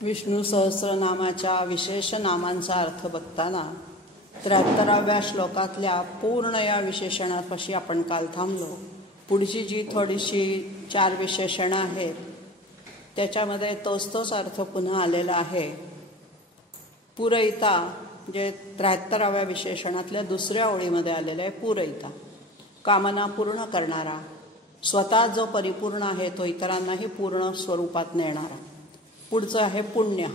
विष्णू सहस्रनामाच्या विशेष नामांचा अर्थ बघताना 73व्या श्लोकातल्या पूर्ण या विशेषणापाशी आपण काल थांबलो. पुढची जी थोडीशी 4 विशेषणं आहेत त्याच्यामध्ये तोच अर्थ पुन्हा आलेला आहे. पुरयिता जे 73व्या विशेषणातल्या दुसऱ्या ओळीमध्ये आलेलं आहे. पुरयिता कामना पूर्ण करणारा, स्वतः जो परिपूर्ण आहे तो इतरांनाही पूर्ण स्वरूपात नेणारा. पुढचं आहे पुण्य.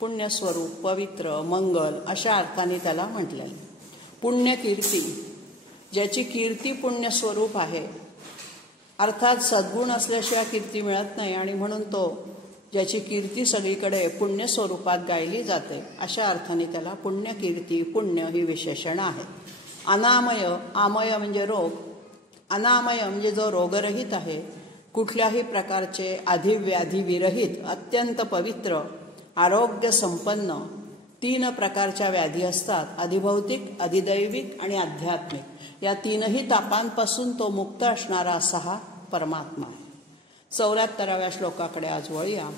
पुण्यस्वरूप, पवित्र, मंगल अशा अर्थाने त्याला म्हटलं आहे. पुण्य कीर्ती, ज्याची कीर्ती पुण्यस्वरूप आहे, अर्थात सद्गुण असल्याशिवाय कीर्ती मिळत नाही आणि म्हणून तो ज्याची कीर्ती सगळीकडे पुण्यस्वरूपात गायली जाते अशा अर्थाने त्याला पुण्यकीर्ती, पुण्य ही विशेषणं आहेत. अनामय, आमय म्हणजे रोग, अनामय म्हणजे जो रोगरहित आहे, कुठल्याही प्रकारचे आधिव्याधी विरहित, अत्यंत पवित्र, आरोग्य संपन्न. 3 प्रकारच्या व्याधी असतात, अधिभौतिक, अधिदैविक आणि आध्यात्मिक. या 3ही तापांपासून तो मुक्त असणारा असा हा परमात्मा. 74व्या श्लोकाकडे आज वळूया.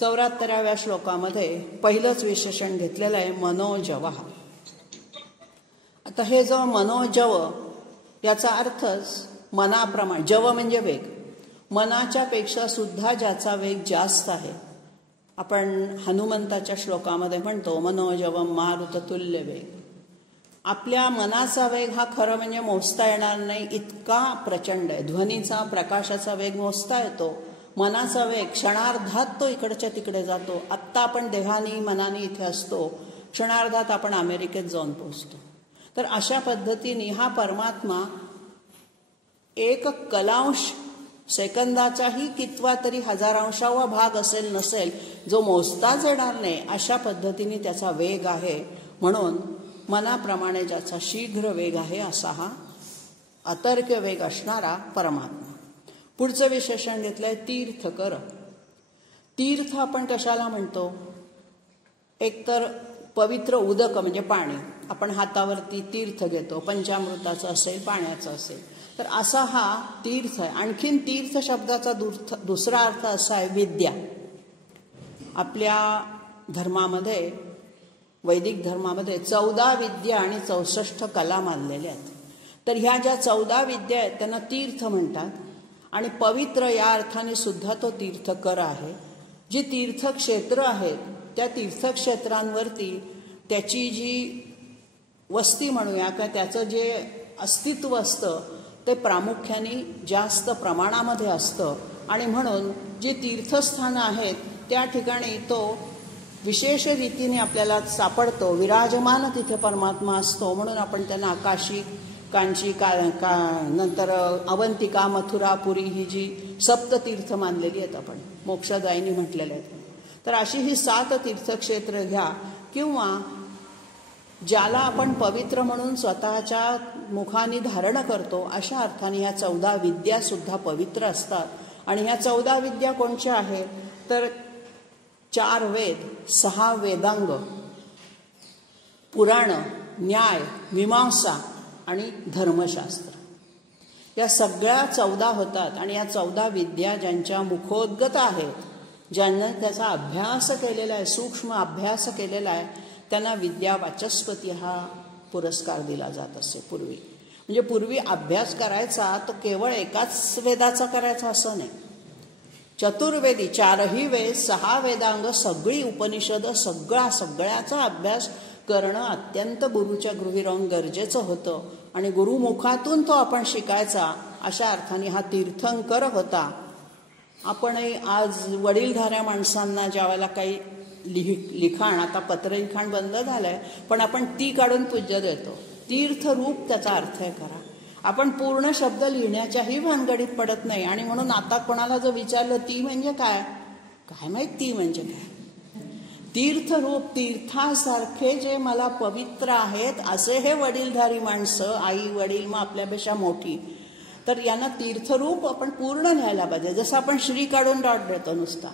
74व्या श्लोकामध्ये पहिलंच विशेषण घेतलेलं आहे मनोजव. आता हे जो मनोजव याचा अर्थच मनाप्रमाणे, जव म्हणजे वेग, मनाच्या पेक्षा सुद्धा ज्याचा वेग जास्त आहे. आपण हनुमंताच्या श्लोकामध्ये म्हणतो मनोजवम मारुततुल्य वेग. आपल्या मनाचा वेग हा खरं म्हणजे मोजता येणार नाही, इतका प्रचंड आहे. ध्वनीचा, प्रकाशाचा वेग मोजता येतो, मनाचा वेग क्षणार्धात तो इकडच्या तिकडे जातो. आत्ता आपण देहानी मनाने इथे असतो, क्षणार्धात आपण अमेरिकेत जाऊन पोहोचतो. तर अशा पद्धतीने हा परमात्मा 1 कलांश सेकंदाचाही कितवा तरी हजारांशावा भाग असेल नसेल, जो मोजताच येणार नाही अशा पद्धतीने त्याचा वेग आहे. म्हणून मनाप्रमाणे ज्याचा शीघ्र वेग आहे असा हा अतर्क्य वेग असणारा परमात्मा. पुढचं विशेषण घेतलंय तीर्थकर. तीर्थ आपण कशाला म्हणतो? एकतर पवित्र उदक म्हणजे पाणी, आपण हातावरती तीर्थ घेतो, पंचामृताचं असेल, पाण्याचं असेल, तर असा हा तीर्थ आहे. आणखीन तीर्थ शब्दाचा दुसरा अर्थ असा आहे विद्या. आपल्या धर्मामध्ये, वैदिक धर्मामध्ये 14 विद्या आणि 64 कला मानलेल्या आहेत. तर ह्या ज्या 14 विद्या आहेत त्यांना तीर्थ म्हणतात. आणि पवित्र या अर्थाने सुद्धा तो तीर्थकर आहे. जी तीर्थक्षेत्र आहेत त्या तीर्थक्षेत्रांवरती त्याची जी वस्ती म्हणूया का, त्याचं जे अस्तित्व असतं ते प्रामुख्याने जास्त प्रमाणामध्ये असतं. आणि म्हणून जी तीर्थस्थानं आहेत त्या ठिकाणी तो विशेष रीतीने आपल्याला सापडतो, विराजमान तिथे परमात्मा असतो. म्हणून आपण त्यांना काशी, कांची, नंतर अवंतिका, मथुरा, पुरी ही जी सप्ततीर्थ मानलेली आहेत, आपण मोक्षदायिनी म्हटलेले आहेत. तर अशी ही 7 तीर्थक्षेत्र घ्या, किंवा ज्याला आपण पवित्र म्हणून स्वतःच्या मुखाने धारण करतो अशा अर्थाने ह्या 14 विद्या सुद्धा पवित्र असतात. आणि ह्या 14 विद्या कोणत्या आहेत तर 4 वेद, 6 वेदांग, पुराण, न्याय, मीमांसा आणि धर्मशास्त्र, या सगळ्या 14 होतात. आणि या 14 विद्या ज्यांच्या मुखोद्गत आहेत, ज्यांना त्याचा अभ्यास केलेला आहे, सूक्ष्म अभ्यास केलेला आहे, त्यांना विद्या वाचस्पती हा पुरस्कार दिला जात असे. पूर्वी अभ्यास करायचा तो केवळ एकाच वेदाचा करायचा असं नाही. चतुर्वेदी, 4ही वेद, 6 वेदांग, सगळी उपनिषद, सगळ्याचा अभ्यास करणं अत्यंत गुरुच्या गृही राहून गरजेचं होतं. आणि गुरुमुखातून तो आपण शिकायचा अशा अर्थाने हा तीर्थंकर होता. आपणही आज वडीलधाऱ्या माणसांना ज्यावेळेला काही लिखाण, आता पत्रलिखाण बंद झालंय, पण आपण ती काढून पूज्य देतो. तीर्थरूप त्याचा अर्थ आहे करा. आपण पूर्ण शब्द लिहिण्याच्याही भानगडीत पडत नाही. आणि म्हणून आता कोणाला जर विचारलं ती म्हणजे काय, काय माहित ती म्हणजे काय. तीर्थरूप, तीर्थासारखे जे मला पवित्र आहेत असे हे वडीलधारी माणसं, आई वडील, मग आपल्यापेक्षा मोठी, तर यांना तीर्थरूप आपण पूर्ण लिहायला पाहिजे. जसं आपण श्री काढून डॉट देतो नुसता,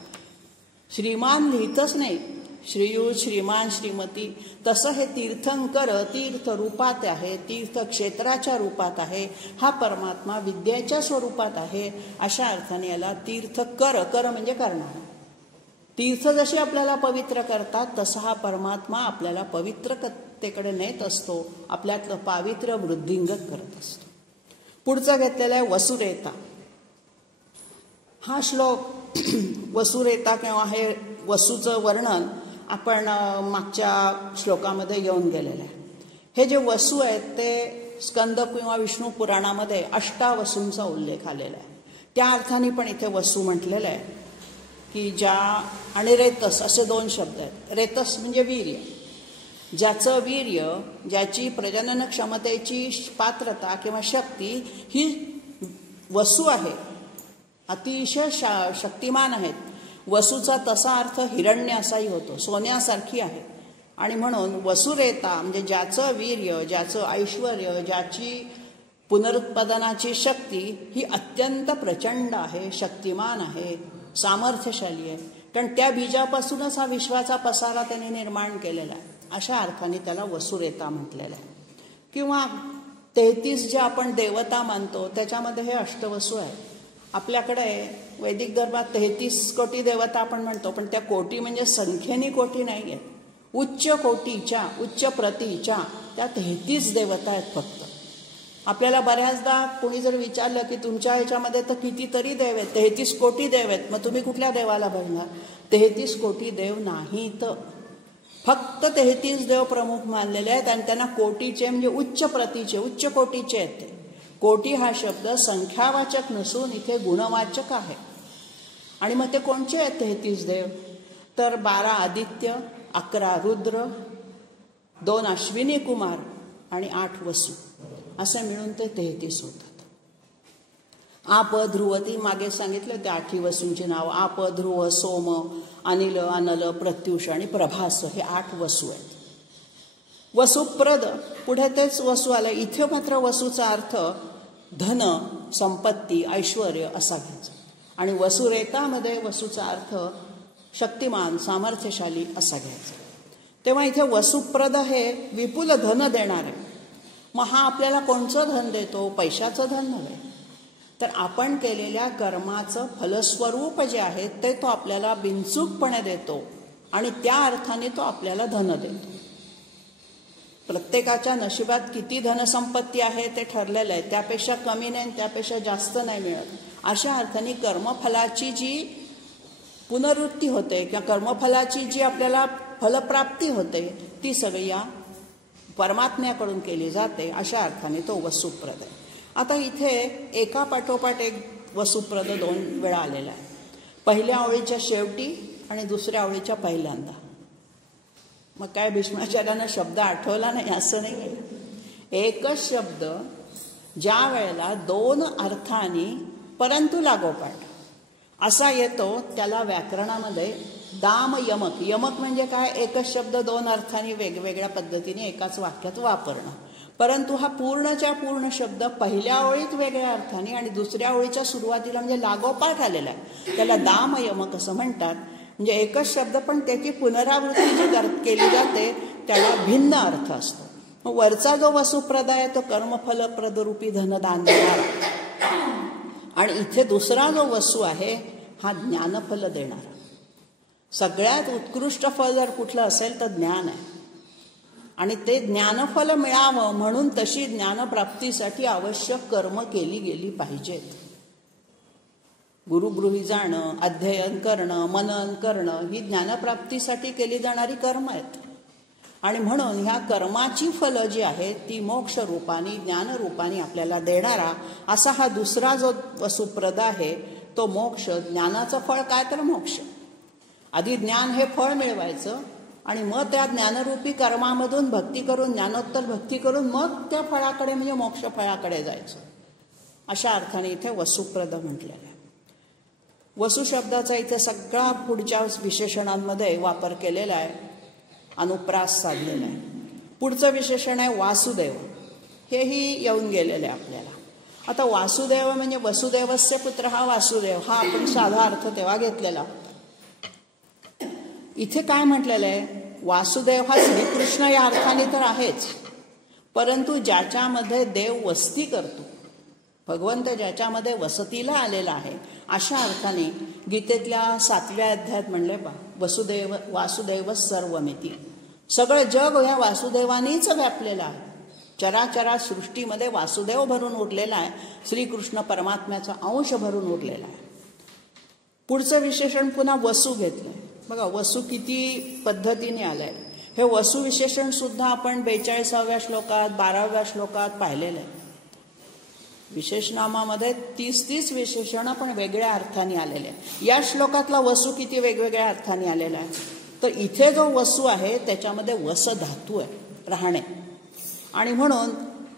श्रीमान लिहितच नाही, श्रीयुत, श्रीमान, श्रीमती, तसं हे तीर्थंकर तीर्थरूपात आहे, तीर्थक्षेत्राच्या रूपात आहे. हा परमात्मा विद्येच्या स्वरूपात आहे. अशा अर्थाने याला तीर्थकर, कर म्हणजे करणार, तीर्थ जशी आपल्याला पवित्र करतात तसा हा परमात्मा आपल्याला पवित्रतेकडे नेत असतो, आपल्यातलं पावित्र्य वृद्धिंगत करत असतो. पुढचं घेतलेलं आहे वसुरेता. हा श्लोक वसुरेता किंवा हे वसूचं वर्णन आपण मागच्या श्लोकामध्ये येऊन गेलेलं आहे. हे जे वसू आहेत ते स्कंद किंवा विष्णू पुराणामध्ये अष्टावसूंचा उल्लेख आलेला आहे. त्या अर्थाने पण इथे वसू म्हटलेलं आहे की ज्या, आणि रेतस असे दोन शब्द आहेत. रेतस म्हणजे वीर्य, ज्याचं वीर्य, ज्याची प्रजनन क्षमतेची पात्रता किंवा शक्ती ही वसू आहे, अतिशय शक्तिमान आहेत. वसूचा तसा अर्थ हिरण्य असाही होतो, सोन्यासारखी आहे. आणि म्हणून वसुरेता म्हणजे ज्याचं वीर्य, ज्याचं ऐश्वर, ज्याची पुनरुत्पादनाची शक्ती ही अत्यंत प्रचंड आहे, शक्तिमान आहे, सामर्थ्यशाली आहे. कारण त्या बीजापासूनच हा विश्वाचा पसारा त्याने निर्माण केलेला आहे. अशा अर्थाने त्याला वसुरेता म्हटलेलं आहे. किंवा 33 जे आपण देवता मानतो त्याच्यामध्ये हे अष्टवसू आहे. आपल्याकडे वैदिक धर्मात 33 कोटी देवता आपण म्हणतो, पण त्या कोटी म्हणजे संख्येने कोटी नाही आहेत. उच्च कोटीच्या, उच्च प्रतीच्या त्या 33 देवता आहेत फक्त. आपल्याला बऱ्याचदा कोणी जर विचारलं की तुमच्या ह्याच्यामध्ये तर कितीतरी देव आहेत, 33 कोटी देव आहेत, मग तुम्ही कुठल्या देवाला बघणार? 33 कोटी देव नाहीत, फक्त 33 देव प्रमुख मानलेले आहेत. आणि त्यांना कोटीचे म्हणजे उच्च प्रतीचे, उच्च कोटीचे आहेत. कोटी हा शब्द संख्यावाचक नसून इथे गुणवाचक आहे. आणि मग ते कोणचे आहेत 33 देव? तर 12 आदित्य, 11 रुद्र, 2 अश्विनी कुमार आणि 8 वसू, असे मिळून ते 33 होतात. आप, ध्रुव, ती मागे सांगितलं त्या 8 वसूंची नाव. आप, ध्रुव, सोम, अनिल, अनल, प्रत्युष आणि प्रभास, हे 8 वसू आहेत. वसुप्रद, पुढे तेच वसू आलं. इथे मात्र वसूचा अर्थ धन, संपत्ती, ऐश्वर असा घ्यायचा. आणि वसुरेतामध्ये वसूचा अर्थ शक्तिमान, सामर्थ्यशाली असा घ्यायचा. तेव्हा इथे वसुप्रद हे विपुल धन देणार आहे. मग हा आपल्याला कोणचं धन देतो? पैशाचं धन नव्हे, तर आपण केलेल्या कर्माचं फलस्वरूप जे आहे ते तो आपल्याला बिनचूकपणे देतो. आणि त्या अर्थाने तो आपल्याला धन देतो. प्रत्येकाच्या नशिबात किती धनसंपत्ती आहे ते ठरलेलं आहे. त्यापेक्षा कमी नाही, त्यापेक्षा जास्त नाही मिळत. अशा अर्थाने कर्मफलाची जी पुनरुत्ती होते किंवा कर्मफलाची जी आपल्याला फलप्राप्ती होते ती सगळी या परमात्म्याकडून केली जाते. अशा अर्थाने तो वसुप्रद आहे. आता इथे एका पाठोपाठ एक वसुप्रद 2 वेळा आलेला आहे. पहिल्या ओळीच्या शेवटी आणि दुसऱ्या ओळीच्या पहिल्यांदा. मग काय भीष्माचार्यांना शब्द आठवला नाही असं नाही आहे. एकच शब्द ज्या वेळेला 2 अर्थांनी परंतु लागोपाठ असा येतो त्याला व्याकरणामध्ये दाम यमक. यमक म्हणजे काय? एकच शब्द 2 अर्थांनी वेगवेगळ्या पद्धतीने एकाच वाक्यात वापरणं. परंतु हा पूर्णच्या पूर्ण शब्द पहिल्या ओळीत वेगळ्या अर्थाने आणि दुसऱ्या ओळीच्या सुरुवातीला म्हणजे लागोपाठ आलेला आहे, त्याला दाम यमक असं म्हणतात. म्हणजे एकच शब्द पण त्याची पुनरावृत्ती जी केली जाते त्याला भिन्न अर्थ असतो. मग वरचा जो वसुप्रद आहे तो कर्मफलप्रद रूपी धनदान देणारा, आणि इथे दुसरा जो वसू आहे हा ज्ञानफल देणारा. सगळ्यात उत्कृष्ट फल जर कुठलं असेल तर ज्ञान आहे. आणि ते ज्ञानफल मिळावं म्हणून तशी ज्ञानप्राप्तीसाठी आवश्यक कर्म केली गेली पाहिजेत. गुरुगृही जाणं, अध्ययन करणं, मनन करणं ही ज्ञानप्राप्तीसाठी केली जाणारी कर्म आहेत. आणि म्हणून ह्या कर्माची फलं जी आहेत ती मोक्ष रूपानी, ज्ञानरूपानी आपल्याला देणारा असा हा दुसरा जो वसुप्रद आहे तो मोक्ष. ज्ञानाचं फळ काय? तर मोक्ष. आधी ज्ञान हे फळ मिळवायचं आणि मग त्या ज्ञानरूपी कर्मामधून भक्ती करून, ज्ञानोत्तर भक्ती करून मग त्या फळाकडे म्हणजे मोक्ष फळाकडे जायचं. अशा अर्थाने इथे वसुप्रद म्हटलेलं आहे. वसु शब्दाचा इथे सगळा पुढच्या विशेषणांमध्ये वापर केलेला आहे, अनुप्रास साधलेला आहे. पुढचं विशेषण आहे वासुदेव. हेही येऊन गेलेलं आहे आपल्याला. आता वासुदेव म्हणजे वसुदेवस्य पुत्र हा वासुदेव, हा आपण साधा अर्थ तेव्हा घेतलेला. इथे काय म्हटलेलं आहे? वासुदेव हा श्रीकृष्ण या अर्थाने तर आहेच, परंतु ज्याच्यामध्ये देव वस्ती करतो, भगवंत ज्याच्यामध्ये वसतीला आलेला आहे अशा अर्थाने गीतेतल्या 7व्या अध्यायात म्हणले पा वसुदेव वासुदेव सर्वमिती. सगळं जग ह्या वासुदेवानीच व्यापलेलं आहे. चराचरा सृष्टीमध्ये वासुदेव भरून उरलेला आहे. श्रीकृष्ण परमात्म्याचा अंश भरून उरलेला आहे. पुढचं विशेषण पुन्हा वसू घेतलंय. बघा वसू किती पद्धतीने आलंय. हे वसू विशेषण सुद्धा आपण 42व्या श्लोकात 12व्या श्लोकात पाहिलेलं आहे. विशेषनामामध्ये 30 विशेषण पण वेगळ्या अर्थाने आलेले आहे. या श्लोकातला वसू किती वेगवेगळ्या अर्थाने आलेला आहे. तर इथे जो वसू आहे त्याच्यामध्ये वस धातू आहे, राहणे. आणि म्हणून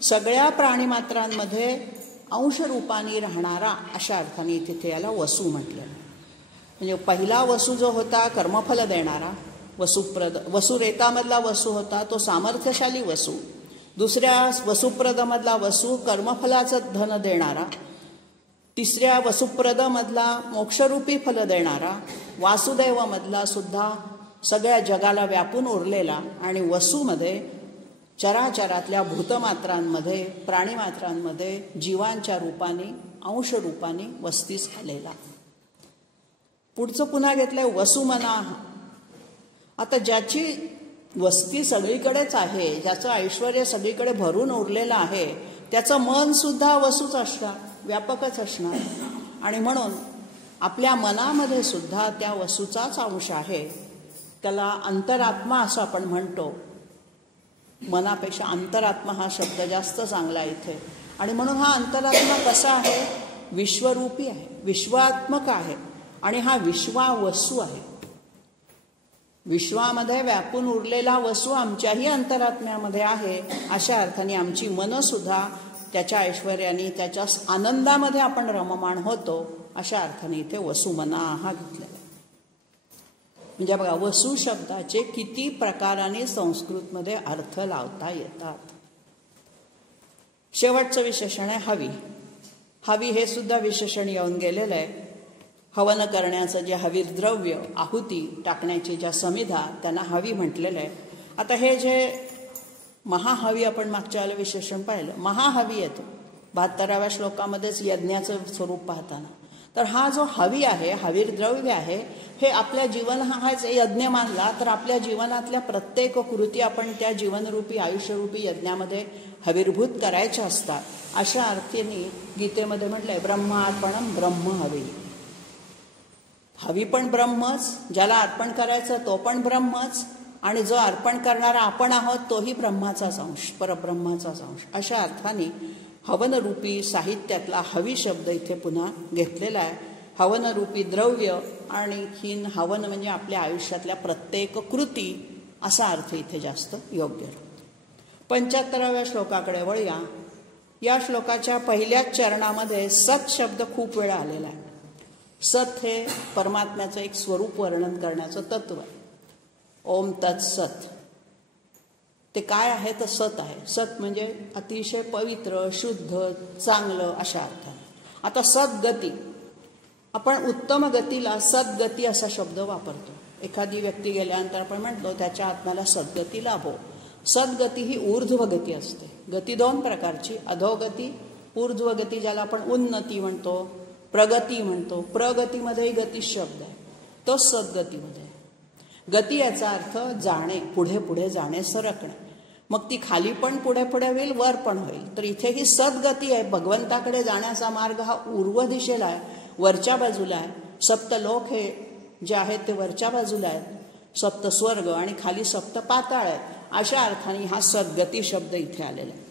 सगळ्या प्राणीमात्रांमध्ये अंशरूपाने राहणारा अशा अर्थाने तिथे याला वसू म्हटलं. म्हणजे पहिला वसू जो होता कर्मफल देणारा वसुप्रद, वसुरेतामधला वसू होता तो सामर्थ्यशाली वसू. दुसऱ्या वसुप्रदमधला वसू कर्मफलाचं धन देणारा. तिसऱ्या वसुप्रदमधला मोक्षरूपी फल देणारा. वासुदेवमधला सुद्धा सगळ्या जगाला व्यापून उरलेला. आणि वसूमध्ये चराचरातल्या भूतमात्रांमध्ये प्राणीमात्रांमध्ये जीवांच्या रूपाने अंशरूपाने वस्तीस आलेला. पुढचं पुन्हा घेतलंय वसुमना. आता ज्याची वस्ती सगळीकडेच आहे, ज्याचं ऐश्वर सगळीकडे भरून उरलेलं आहे, त्याचं मन सुद्धा वसूच असणार, व्यापकच असणार. आणि म्हणून आपल्या मनामध्ये सुद्धा त्या वसूचाच अंश आहे. त्याला अंतरात्मा असं आपण म्हणतो. मनापेक्षा अंतरात्मा हा शब्द जास्त चांगला आहे इथे. आणि म्हणून हा अंतरात्मा कसा आहे, विश्वरूपी आहे, विश्वात्मक आहे. आणि हा विश्वावसू आहे. विश्वामध्ये व्यापून उरलेला वसू आमच्याही अंतरात्म्यामध्ये आहे. अशा अर्थाने आमची मन सुद्धा त्याच्या ऐश्वर्याने त्याच्या आनंदामध्ये आपण रममाण होतो. अशा अर्थाने इथे वसुमना हा घेतलेला. म्हणजे बघा वसू शब्दाचे किती प्रकाराने संस्कृतमध्ये अर्थ लावता येतात. शेवटचं विशेषण आहे हवी. हवी हे सुद्धा विशेषण येऊन गेलेलं आहे. हवन करण्याचं जे हवीर द्रव्य, आहुती टाकण्याची ज्या समिधा, त्यांना हवी म्हटलेलं आहे. आता हे जे महाहवी आपण मागच्या वेळेला विशेषण पाहिलं, महाहवी येतो 72व्या श्लोकामध्येच यज्ञाचं स्वरूप पाहताना. तर हा जो हवी आहे, हवीर द्रव्य आहे, हे आपल्या जीवन हाच यज्ञ मानला तर आपल्या जीवनातल्या प्रत्येक कृती आपण त्या जीवनरूपी आयुष्यरूपी यज्ञामध्ये हवीरभूत करायच्या असतात. अशा अर्थाने गीतेमध्ये म्हटलंय ब्रह्मार्पणम ब्रह्म हवी. हवी पण ब्रह्मच, ज्याला अर्पण करायचं तो पण ब्रह्मच, आणि जो अर्पण करणारा आपण आहोत तोही ब्रह्माचाच अंश, परब्रह्माचाच अंश. अशा अर्थाने हवनरूपी साहित्यातला हवी शब्द इथे पुन्हा घेतलेला आहे. हवनरूपी द्रव्य आणि खीन हवन म्हणजे आपल्या आयुष्यातल्या प्रत्येक कृती असा अर्थ इथे जास्त योग्य. 75व्या श्लोकाकडे वळूया. या श्लोकाच्या पहिल्याच चरणामध्ये सत शब्द खूप वेळा आलेला आहे. सत हे परमात्म्याचं एक स्वरूप वर्णन करण्याचं तत्व आहे. ओम तत्सत. ते काय आहे तर सत आहे. सत म्हणजे अतिशय पवित्र, शुद्ध, चांगलं अशा अर्थाने. आता सद्गती, आपण उत्तम गतीला सद्गती असा शब्द वापरतो. एखादी व्यक्ती गेल्यानंतर आपण म्हणतो त्याच्या आत्म्याला सद्गती लाभो. सद्गती ही ऊर्ध्वगती असते. गती 2 प्रकारची, अधोगती, ऊर्ध्वगती ज्याला आपण उन्नती म्हणतो, प्रगती म्हणतो. प्रगतीमध्येही गती शब्द आहे, तो सद्गतीमध्ये. गती याचा अर्थ जाणे, पुढे पुढे जाणे, सरकणे. मग ती खाली पण पुढे पुढे होईल, वर पण होईल. तर इथे ही सद्गती आहे. भगवंताकडे जाण्याचा मार्ग हा ऊर्ध्व दिशेला आहे, वरच्या बाजूला आहे. सप्तलोक हे जे आहेत ते वरच्या बाजूला आहेत, सप्त स्वर्ग, आणि खाली सप्त पाताळ आहेत. अशा अर्थाने हा सद्गती शब्द इथे आलेला आहे.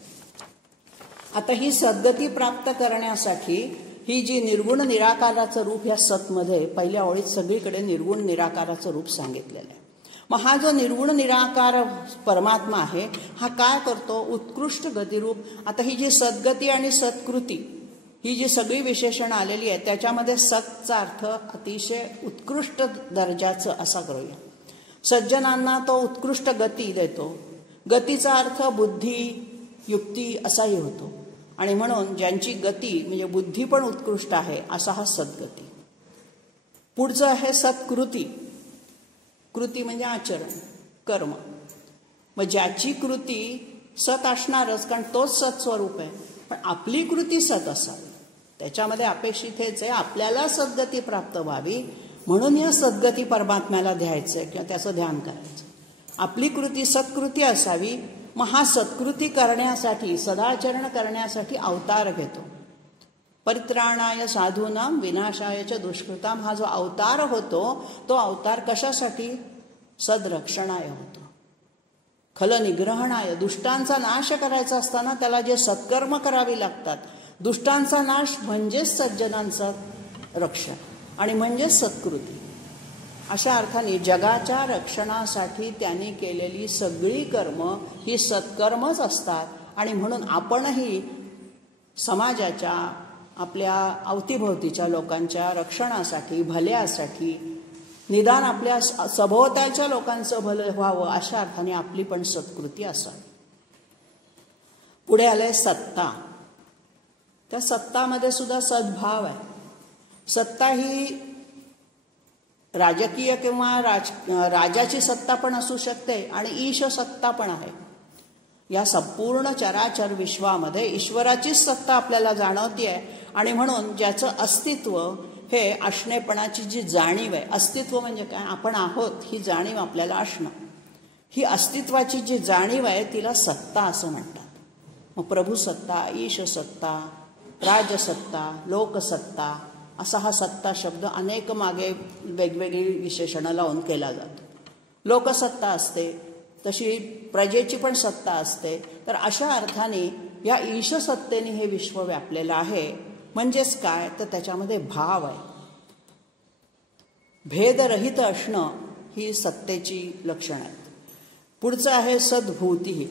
आता ही सद्गती प्राप्त करण्यासाठी ही जी निर्गुण निराकाराचं रूप या सतमध्ये पहिल्या ओळीत सगळीकडे निर्गुण निराकाराचं रूप सांगितलेलं आहे. मग हा जो निर्गुण निराकार परमात्मा आहे हा काय करतो, उत्कृष्ट गतिरूप. आता ही जी सद्गती आणि सत्कृती ही जी सगळी विशेषणं आलेली आहेत त्याच्यामध्ये सतचा अर्थ अतिशय उत्कृष्ट दर्जाचं असा करूया. सज्जनांना तो उत्कृष्ट गती देतो. गतीचा अर्थ बुद्धी, युक्ती असाही होतो. आणि म्हणून ज्यांची गती म्हणजे बुद्धी पण उत्कृष्ट आहे असा हा सद्गती. पुढचं आहे सत्कृती. कृती म्हणजे आचरण, कर्म. मग ज्याची कृती सत असणारच, कारण तोच सत स्वरूप आहे, पण आपली कृती सत असावी. त्याच्यामध्ये अपेक्षित हेच आहे, आपल्याला सद्गती प्राप्त व्हावी म्हणून या सद्गती परमात्म्याला द्यायचं किंवा त्याचं ध्यान करायचं. आपली कृती सत्कृती असावी. मग हा सत्कृती करण्यासाठी, सदाचरण करण्यासाठी अवतार घेतो. परित्राणाय साधूनां विनाशाय च दुष्कृतां, हा जो अवतार होतो तो अवतार कशासाठी? सद्रक्षणाय होतो. खलनिग्रहणाय, दुष्टांचा नाश करायचा असताना त्याला जे सत्कर्म करावी लागतात, दुष्टांचा नाश म्हणजेच सज्जनांचं रक्षण आणि म्हणजेच सत्कृती. अशा अर्थाने जगाच्या रक्षणासाठी त्यांनी केलेली सगळी कर्म ही सत्कर्मच असतात. आणि म्हणून आपणही समाजाच्या, आपल्या अवतीभोवतीच्या लोकांच्या रक्षणासाठी, भल्यासाठी, निदान आपल्या सभोवतालच्या लोकांचं भलं व्हावं अशा अर्थाने आपली पण सत्कृती असावी. पुढे आलंय सत्ता. त्या सत्तामध्ये सुद्धा सद्भाव आहे. सत्ता ही राजकीय किंवा राजाची सत्ता पण असू शकते आणि ईश सत्ता पण आहे. या संपूर्ण चराचर विश्वामध्ये ईश्वराचीच सत्ता आपल्याला जाणवती आहे. आणि म्हणून ज्याचं अस्तित्व हे असणेपणाची जी जाणीव आहे, अस्तित्व म्हणजे काय? आपण आहोत ही जाणीव आपल्याला असणं, ही अस्तित्वाची जी जाणीव आहे तिला सत्ता असं म्हणतात. मग प्रभुसत्ता, ईश सत्ता, राजसत्ता, लोकसत्ता असा हा सत्ता शब्द अनेक मागे वेगवेगळी विशेषणं लावून केला जातो. लोकसत्ता असते, तशी प्रजेची पण सत्ता असते. तर अशा अर्थाने या ईश सत्तेने हे विश्व व्यापलेलं आहे. म्हणजेच काय? तर त्याच्यामध्ये भाव आहे. भेदरहित असणं ही सत्तेची लक्षणं आहेत. पुढचं आहे सद्भूती.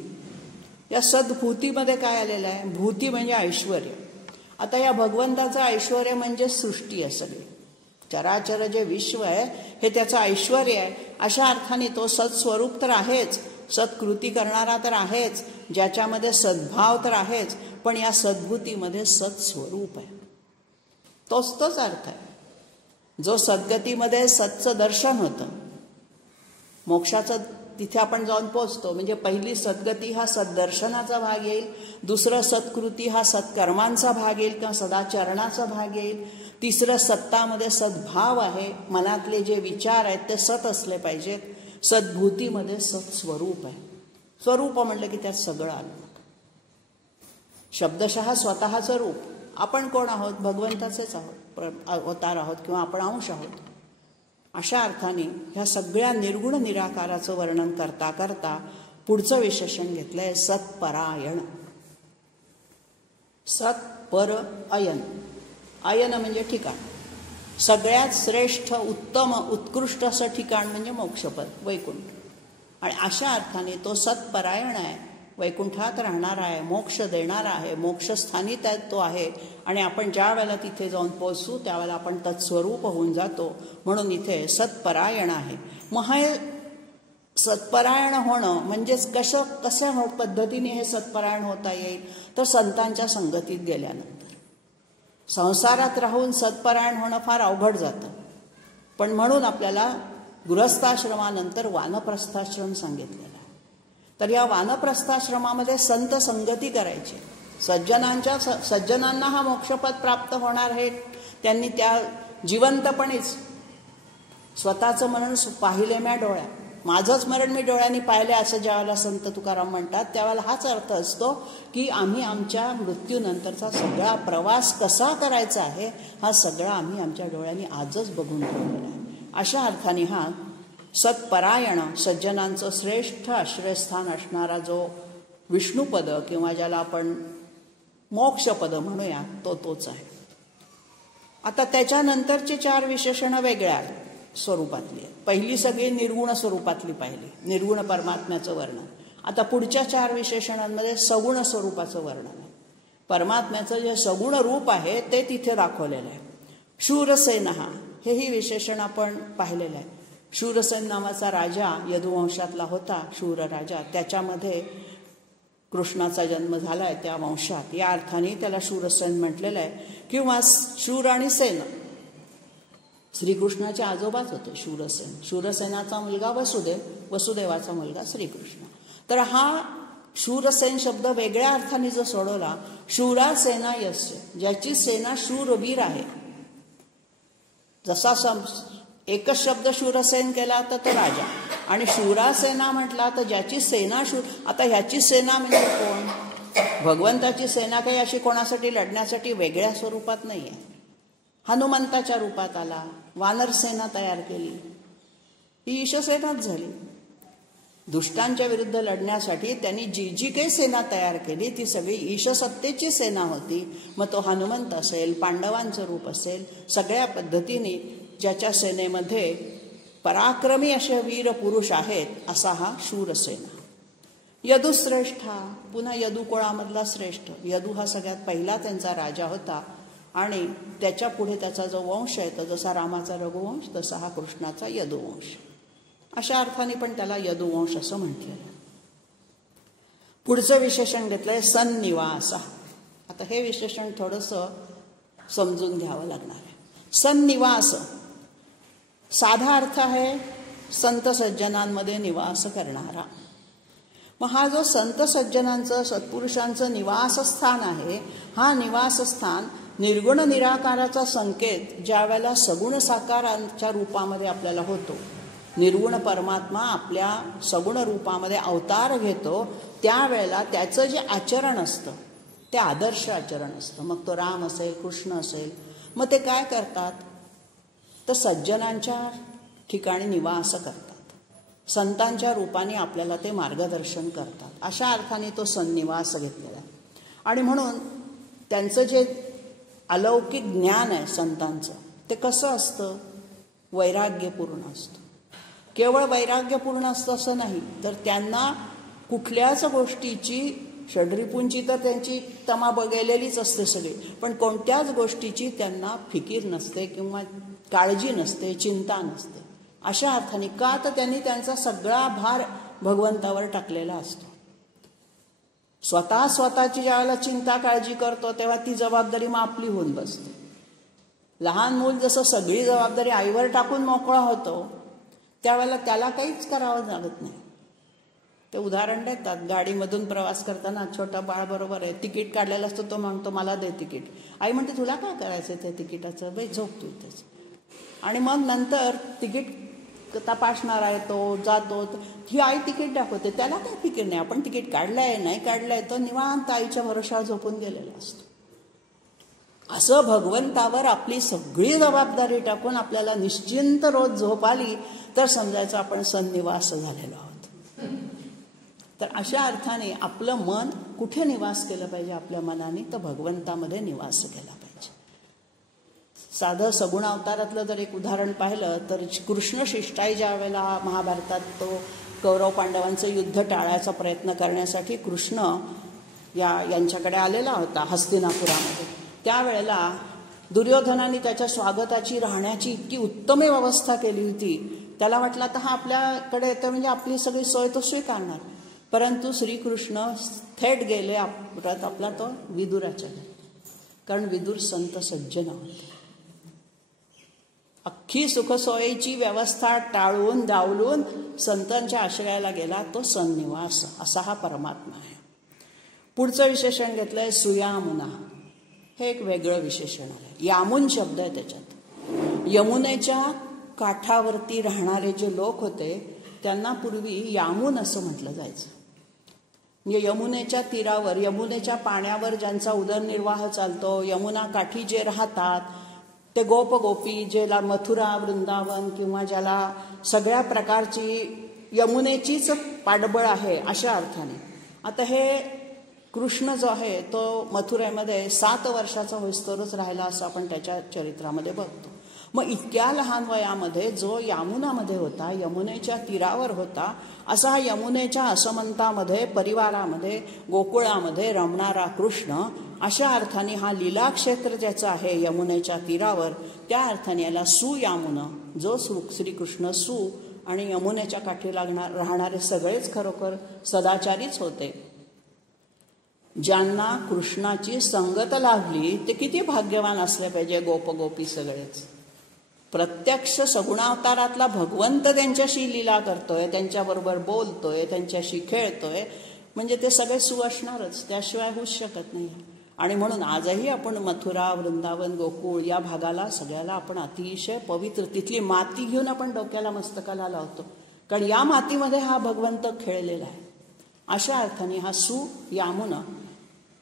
या सद्भूतीमध्ये काय आलेलं आहे? भूती म्हणजे ऐश्वर. आता या भगवंताचं ऐश्वर म्हणजे सृष्टी आहे सगळी. चराचर जे विश्व आहे हे त्याचं ऐश्वर आहे. अशा अर्थाने तो सत्स्वरूप तर आहेच, सत्कृती करणारा तर आहेच, ज्याच्यामध्ये सद्भाव तर आहेच, पण या सद्भूतीमध्ये सत्स्वरूप आहे. तोच अर्थ आहे. जो सद्गतीमध्ये सत्चं दर्शन होतं, मोक्षाचं तिथे आपण जाऊन पोचतो. म्हणजे पहिली सद्गती हा सद्दर्शनाचा भाग येईल, दुसरं सत्कृती हा सत्कर्मांचा भाग येईल किंवा सदाचरणाचा भाग येईल, तिसरं सत्तामध्ये सद्भाव आहे, मनातले जे विचार आहेत ते सत असले पाहिजेत, सद्भूतीमध्ये सत्स्वरूप आहे. स्वरूप म्हटलं की त्यात सगळं आलं. शब्दशः स्वतःचं रूप. आपण कोण आहोत? भगवंताचेच आहोत, अवतार आहोत किंवा आपण अंश आहोत. अशा अर्थाने ह्या सगळ्या निर्गुण निराकाराचं वर्णन करता करता पुढचं विशेषण घेतलंय सत्परायण. सत्पर अयन. अयन म्हणजे ठिकाण. सगळ्यात श्रेष्ठ, उत्तम, उत्कृष्ट असं ठिकाण म्हणजे मोक्षपद, वैकुंठ. आणि अशा अर्थाने तो सत्परायण आहे, वैकुंठात राहणारा आहे, मोक्ष देणारा आहे, मोक्षस्थानी त्यात तो आहे. आणि आपण ज्या वेळेला तिथे जाऊन पोहोचू त्यावेळेला आपण तत्स्वरूप होऊन जातो. म्हणून इथे सत्परायण आहे. मग हे सत्परायण होणं म्हणजेच कशा पद्धतीने हे सत्परायण होता येईल? तर संतांच्या संगतीत गेल्यानंतर. संसारात राहून सत्परायण होणं फार अवघड जातं. पण म्हणून आपल्याला गृहस्थाश्रमानंतर वानप्रस्थाश्रम सांगितलेला आहे. तर या वानप्रस्थाश्रमामध्ये संत संगती करायची. सज्जनांना हा मोक्षपद प्राप्त होणार आहे. त्यांनी त्या जिवंतपणेच स्वतःचं मरण पाहिले म्या डोळ्यात, माझंच मरण मी डोळ्यांनी पाहिले असं ज्यावेळेला संत तुकाराम म्हणतात त्यावेळेला हाच अर्थ असतो की आम्ही आमच्या मृत्यूनंतरचा सगळा प्रवास कसा करायचा आहे हा सगळा आम्ही आमच्या डोळ्यांनी आजच बघून ठेवलेला आहे. अशा अर्थाने हा सत्परायण, सज्जनांचं श्रेष्ठ आश्रयस्थान असणारा जो विष्णुपद किंवा ज्याला आपण मोक्षपद म्हणूया तोच आहे. आता त्याच्यानंतरची 4 विशेषणं वेगळ्या स्वरूपातली आहेत. पहिली सगळी निर्गुण स्वरूपातली पाहिली, निर्गुण परमात्म्याचं वर्णन. आता पुढच्या 4 विशेषणांमध्ये सगुण स्वरूपाचं वर्णन आहे. परमात्म्याचं जे सगुण रूप आहे ते तिथे दाखवलेलं आहे. शूरसेन हेही विशेषण आपण पाहिलेलं आहे. शूरसेन नावाचा राजा यदुवंशातला होता, शूर राजा. त्याच्यामध्ये कृष्णाचा जन्म झालाय त्या वंशात. या अर्थाने त्याला शूरसेन म्हटलेलं आहे. किंवा शूर आणि सेन, श्रीकृष्णाचे आजोबाच होते शूरसेन. शूरसेनाचा मुलगा वसुदेव, वसुदेवाचा मुलगा श्रीकृष्ण. तर हा शूरसेन शब्द वेगळ्या अर्थाने जर सोडवला, शूरा सेना यस्य, ज्याची सेना शूरवीर आहे. जसा एकच शब्द शूरसेन केला तर तो राजा, आणि शूरा सेना म्हटला तर ज्याची सेना शूर. आता ह्याची सेना म्हणजे कोण? भगवंताची सेना काही अशी कोणासाठी लढण्यासाठी वेगळ्या स्वरूपात नाही आहे. हनुमंताच्या रूपात आला, वानर सेना तयार केली, ही ईशसेनाच झाली. दुष्टांच्या विरुद्ध लढण्यासाठी त्यांनी जी जी काही सेना तयार केली ती सगळी ईशसत्तेची सेना होती. मग तो हनुमंत असेल, पांडवांचं रूप असेल, सगळ्या पद्धतीने ज्याच्या सेनेमध्ये पराक्रमी असे वीर पुरुष आहेत असा हा शूरसेना. यदुश्रेष्ठा, पुन्हा यदुकुळामधला श्रेष्ठ. यदू हा सगळ्यात पहिला त्यांचा राजा होता आणि त्याच्या पुढे त्याचा जो वंश आहे तो जसा रामाचा रघुवंश तसा हा कृष्णाचा यदुवंश. अशा अर्थाने पण त्याला यदुवंश असं म्हटलेलं. पुढचं विशेषण घेतलंय सन्निवास. आता हे विशेषण थोडंसं समजून घ्यावं लागणार आहे. सन्निवास साधा अर्थ आहे संत सज्जनांमध्ये निवास करणारा. मग हा जो संत सज्जनांचं सत्पुरुषांचं निवासस्थान आहे, हा निवासस्थान निर्गुण निराकाराचा संकेत ज्या वेळेला सगुण साकारांच्या रूपामध्ये आपल्याला होतो, निर्गुण परमात्मा आपल्या सगुण रूपामध्ये अवतार घेतो, त्यावेळेला त्याचं जे आचरण असतं ते आदर्श आचरण असतं. मग तो राम असेल, कृष्ण असेल, मग ते काय करतात तर सज्जनांच्या ठिकाणी निवास करतात, संतांच्या रूपाने आपल्याला ते मार्गदर्शन करतात. अशा अर्थाने तो सन्निवास घेतलेला आहे. आणि म्हणून त्यांचं जे अलौकिक ज्ञान आहे संतांचं ते कसं असतं? वैराग्यपूर्ण असतं. केवळ वैराग्यपूर्ण असतं असं नाही, तर त्यांना कुठल्याच गोष्टीची, षड्रिपूंची तर त्यांची तमा बघितलेलीच असते सगळी, पण कोणत्याच गोष्टीची त्यांना फिकीर नसते किंवा काळजी नसते, चिंता नसते. अशा अर्थाने का तर त्यांनी त्यांचा सगळा भार भगवंतावर टाकलेला असतो. स्वतःची ज्यावेळेला चिंता काळजी करतो तेव्हा ती जबाबदारी मग आपली होऊन बसते. लहान मूल जसं सगळी जबाबदारी आईवर टाकून मोकळा होतो त्यावेळेला त्याला काहीच करावं लागत नाही. ते उदाहरण देतात, गाडीमधून प्रवास करताना छोटा बाळ बरोबर आहे, तिकीट काढलेलं असतं, तो म्हणतो मला दे तिकीट. आई म्हणते तुला काय करायचं त्या तिकिटाचं, बाई झोप तू इथेच. आणि मग नंतर तिकीट तपासणार आहे, तो जातो, ही आई तिकीट दाखवते, त्याला काही फिकीर नाही, आपण तिकीट काढलंय नाही काढलंय, तो निवांत आईच्या भरोशावर झोपून गेलेला असतो. असं भगवंतावर आपली सगळी जबाबदारी टाकून आपल्याला निश्चिंत रोज झोप आली तर समजायचं आपण सन्निवास झालेलो आहोत. तर अशा अर्थाने आपलं मन कुठे निवास केलं पाहिजे? आपल्या मनाने तर भगवंतामध्ये निवास केला पाहिजे. साधं सगुण अवतारातलं जर एक उदाहरण पाहिलं तर कृष्ण शिष्टाई ज्या वेळेला महाभारतात तो कौरव पांडवांचं युद्ध टाळायचा प्रयत्न करण्यासाठी कृष्ण यांच्याकडे आलेला होता हस्तिनापुरामध्ये. त्यावेळेला दुर्योधनाने त्याच्या स्वागताची, राहण्याची इतकी उत्तम व्यवस्था केली होती. त्याला वाटलं आता हा आपल्याकडे येतो म्हणजे आपली सगळी सोय तो स्वीकारणार. परंतु श्रीकृष्ण थेट गेले आपला तो विदुराच्या घरी, कारण विदुर संत सज्जन होते. अख्खी सुखसोयीची व्यवस्था टाळून डावलून संतांच्या आश्रयाला गेला. तो सन्निवास असा हा परमात्मा आहे. पुढचं विशेषण घेतलंय सुयामुना. हे एक वेगळं विशेषण आहे. यामुन शब्द आहे त्याच्यात. यमुनेच्या काठावरती राहणारे जे लोक होते त्यांना पूर्वी यामुन असं म्हटलं जायचं. म्हणजे यमुनेच्या तीरावर, यमुनेच्या पाण्यावर ज्यांचा उदरनिर्वाह चालतो, यमुना काठी जे राहतात ते गोप गोपी, ज्याला मथुरा, वृंदावन किंवा ज्याला सगळ्या प्रकारची यमुनेचीच पाठबळ आहे अशा अर्थाने. आता हे कृष्ण जो आहे तो मथुरेमध्ये 7 वर्षाचा होईस्तोवरच राहिला असं आपण त्याच्या चरित्रामध्ये बघतो. मग इतक्या लहान वयामध्ये जो यमुनामध्ये होता, यमुनेच्या तीरावर होता, असा यमुनेच्या असमंतामध्ये, परिवारामध्ये, गोकुळामध्ये रमणारा कृष्ण, अशा अर्थाने हा लीला क्षेत्र ज्याचं आहे यमुनेच्या तीरावर, त्या अर्थाने याला सुयामुना, जो श्रीकृष्ण सु आणि यमुनेच्या काठी राहणारे सगळेच खरोखर सदाचारीच होते. ज्यांना कृष्णाची संगत लाभली ते किती भाग्यवान असले पाहिजे. गोपगोपी सगळेच प्रत्यक्ष सगुणावतारातला भगवंत त्यांच्याशी लीला करतोय, त्यांच्याबरोबर बोलतोय, त्यांच्याशी खेळतोय. म्हणजे ते सगळे सू असणारच, त्याशिवाय होऊच शकत नाही. आणि म्हणून आजही आपण मथुरा, वृंदावन, गोकुळ या भागाला सगळ्याला आपण अतिशय पवित्र, तिथली माती घेऊन आपण डोक्याला मस्तकाला लावतो, कारण या मातीमध्ये हा भगवंत खेळलेला आहे. अशा अर्थाने हा सू यामुना,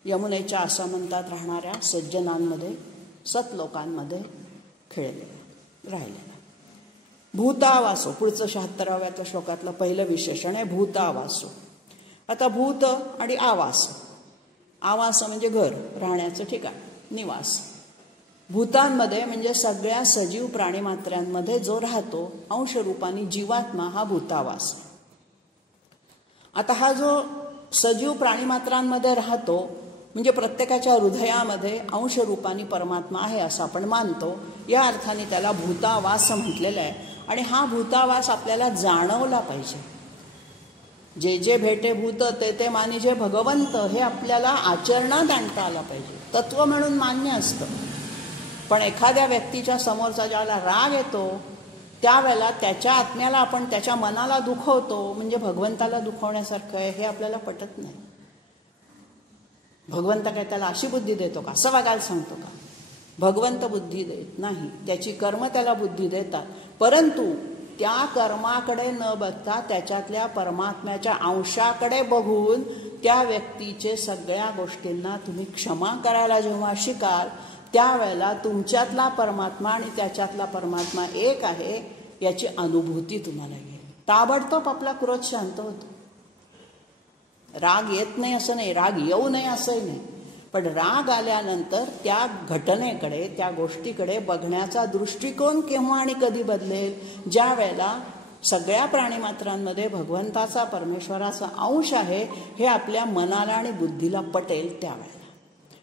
यमुनेच्या आसामंतात राहणाऱ्या सज्जनांमध्ये, सतलोकांमध्ये खेळलेला राहिलेला. भूतावासो, पुढचं 76व्या श्लोकातलं पहिलं विशेषण आहे भूतावासो. आता भूत आणि आवास, आवास म्हणजे घर, राहण्याचं ठिकाण, निवास. भूतांमध्ये म्हणजे सगळ्या सजीव प्राणीमात्र्यांमध्ये जो राहतो अंशरूपाने जीवात्मा, हा भूतावास. आता हा जो सजीव प्राणीमात्रांमध्ये राहतो म्हणजे प्रत्येकाच्या हृदयामध्ये अंशरूपाने परमात्मा आहे असं आपण मानतो. या अर्थाने त्याला भूतावास म्हटलेलं आहे. आणि हा भूतावास आपल्याला जाणवला पाहिजे. जे जे भेटे भूत ते ते मानिजे भगवंत, हे आपल्याला आचरणात आणता आला पाहिजे. तत्व म्हणून मान्य असतं, पण एखाद्या व्यक्तीच्या समोरचा ज्याला राग येतो त्यावेळेला त्याच्या आत्म्याला आपण, त्याच्या मनाला दुखवतो म्हणजे भगवंताला दुखवण्यासारखं आहे, हे आपल्याला पटत नाही. भगवंत काय त्याला अशी बुद्धी देतो का, असं वागायला सांगतो का? भगवंत बुद्धी देत नाही, त्याची कर्म त्याला बुद्धी देतात. परंतु त्या कर्माकडे न बघता त्याच्यातल्या परमात्म्याच्या अंशाकडे बघून त्या व्यक्तीचे सगळ्या गोष्टींना तुम्ही क्षमा करायला जेव्हा शिकाल त्यावेळेला तुमच्यातला परमात्मा आणि त्याच्यातला परमात्मा एक आहे याची अनुभूती तुम्हाला येईल. ताबडतोब आपला क्रोध शांत होतो. राग येत नाही असं नाही, राग येऊ नये असंही नाही, पण राग आल्यानंतर त्या घटनेकडे, त्या गोष्टीकडे बघण्याचा दृष्टिकोन केव्हा आणि कधी बदलेल? ज्या वेळेला सगळ्या प्राणीमात्रांमध्ये भगवंताचा, परमेश्वराचा अंश आहे हे आपल्या मनाला आणि बुद्धीला पटेल त्यावेळेला.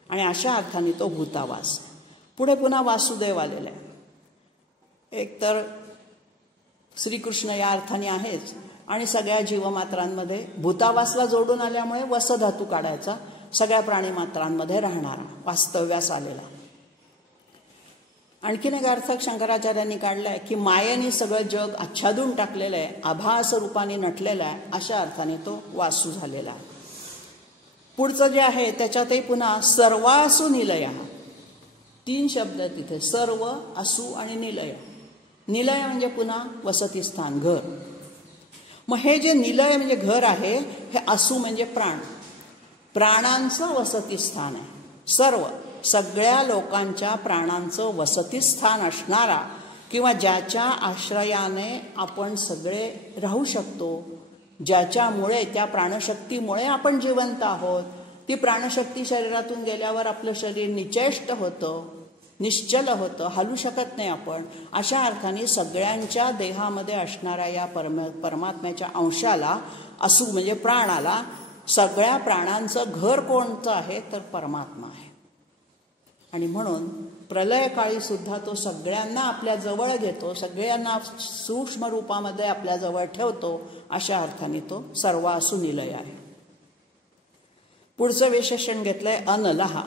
आणि अशा अर्थाने तो भूतावास. पुढे पुन्हा वासुदेव आलेला आहे. एक तर श्रीकृष्ण या अर्थाने आहेच, आणि सगळ्या जीवमात्रांमध्ये भूतावासला जोडून आल्यामुळे वसधातू काढायचा, सगळ्या प्राणीमात्रांमध्ये राहणारा, वास्तव्यास आलेला. आणखीन एक अर्थ शंकराचार्यांनी काढलाय की मायेने सगळं जग आच्छादून टाकलेलं आहे, आभास रूपाने नटलेलं आहे, अशा अर्थाने तो वासू झालेला. पुढचं जे आहे त्याच्यातही पुन्हा सर्वासु निलय, 3 शब्द तिथे, सर्व, असू आणि निलय. निलय म्हणजे पुन्हा वसतिस्थान, घर. मग हे जे निलय म्हणजे घर आहे, हे असू म्हणजे प्राण, प्राणांचं वसतिस्थान आहे. सर्व, सगळ्या लोकांच्या प्राणांचं वसतिस्थान असणारा, किंवा ज्याच्या आश्रयाने आपण सगळे राहू शकतो, ज्याच्यामुळे, त्या प्राणशक्तीमुळे आपण जिवंत आहोत. ती प्राणशक्ती शरीरातून गेल्यावर आपलं शरीर निचेष्ट होतं, निश्चल होतं, हलू शकत नाही आपण. अशा अर्थाने सगळ्यांच्या देहामध्ये असणाऱ्या या परमात्म्याच्या अंशाला, असू म्हणजे प्राणाला, सगळ्या प्राणांचं घर कोणतं आहे तर परमात्मा आहे. आणि म्हणून प्रलयकाळी सुद्धा तो सगळ्यांना आपल्या जवळ घेतो, सगळ्यांना सूक्ष्म रूपामध्ये आपल्या जवळ ठेवतो. अशा अर्थाने तो सर्वासु निलय आहे. पुढचं विशेषण घेतलंय अनलहा.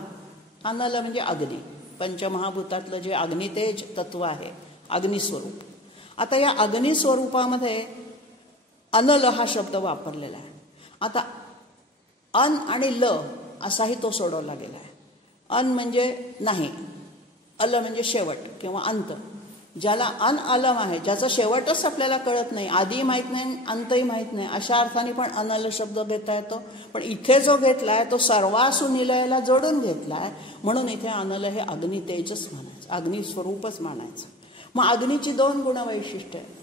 अनल म्हणजे अग्नी, पंचमहाभूतातलं जे अग्नितेज तत्व आहे, अग्निस्वरूप. आता या अग्निस्वरूपामध्ये अनल हा शब्द वापरलेला आहे. आता अन आणि ल असाही तो सोडवला गेला आहे. अन म्हणजे नाही, अल म्हणजे शेवट किंवा अंत. ज्याला अन अलम आहे, ज्याचा शेवटच आपल्याला कळत नाही, आधी माहीत नाही अंतही माहीत नाही, अशा अर्थाने पण अनल शब्द घेता येतो. पण इथे जो घेतलाय तो सर्वासु निलयाला जोडून घेतलाय, म्हणून इथे अनल हे अग्नितेजच म्हणायचं, अग्निस्वरूपच म्हणायचं. मग अग्नीची 2 गुणवैशिष्ट्य आहे.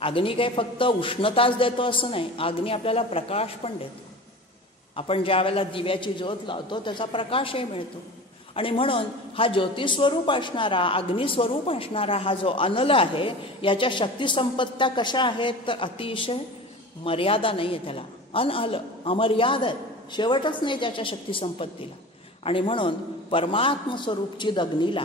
अग्नी काही फक्त उष्णताच देतो असं नाही, अग्नी आपल्याला प्रकाश पण देतो. आपण ज्या वेळेला दिव्याची ज्योत लावतो त्याचा प्रकाशही मिळतो. आणि म्हणून हा ज्योतिस्वरूप असणारा, अग्निस्वरूप असणारा हा जो अनल आहे, याच्या शक्तिसंपत्त्या कशा आहेत तर अतिशय मर्यादा नाही आहे त्याला. अनल, अमर्याद, शेवटच नाही त्याच्या शक्तिसंपत्तीला. आणि म्हणून परमात्म स्वरूपची अग्नीला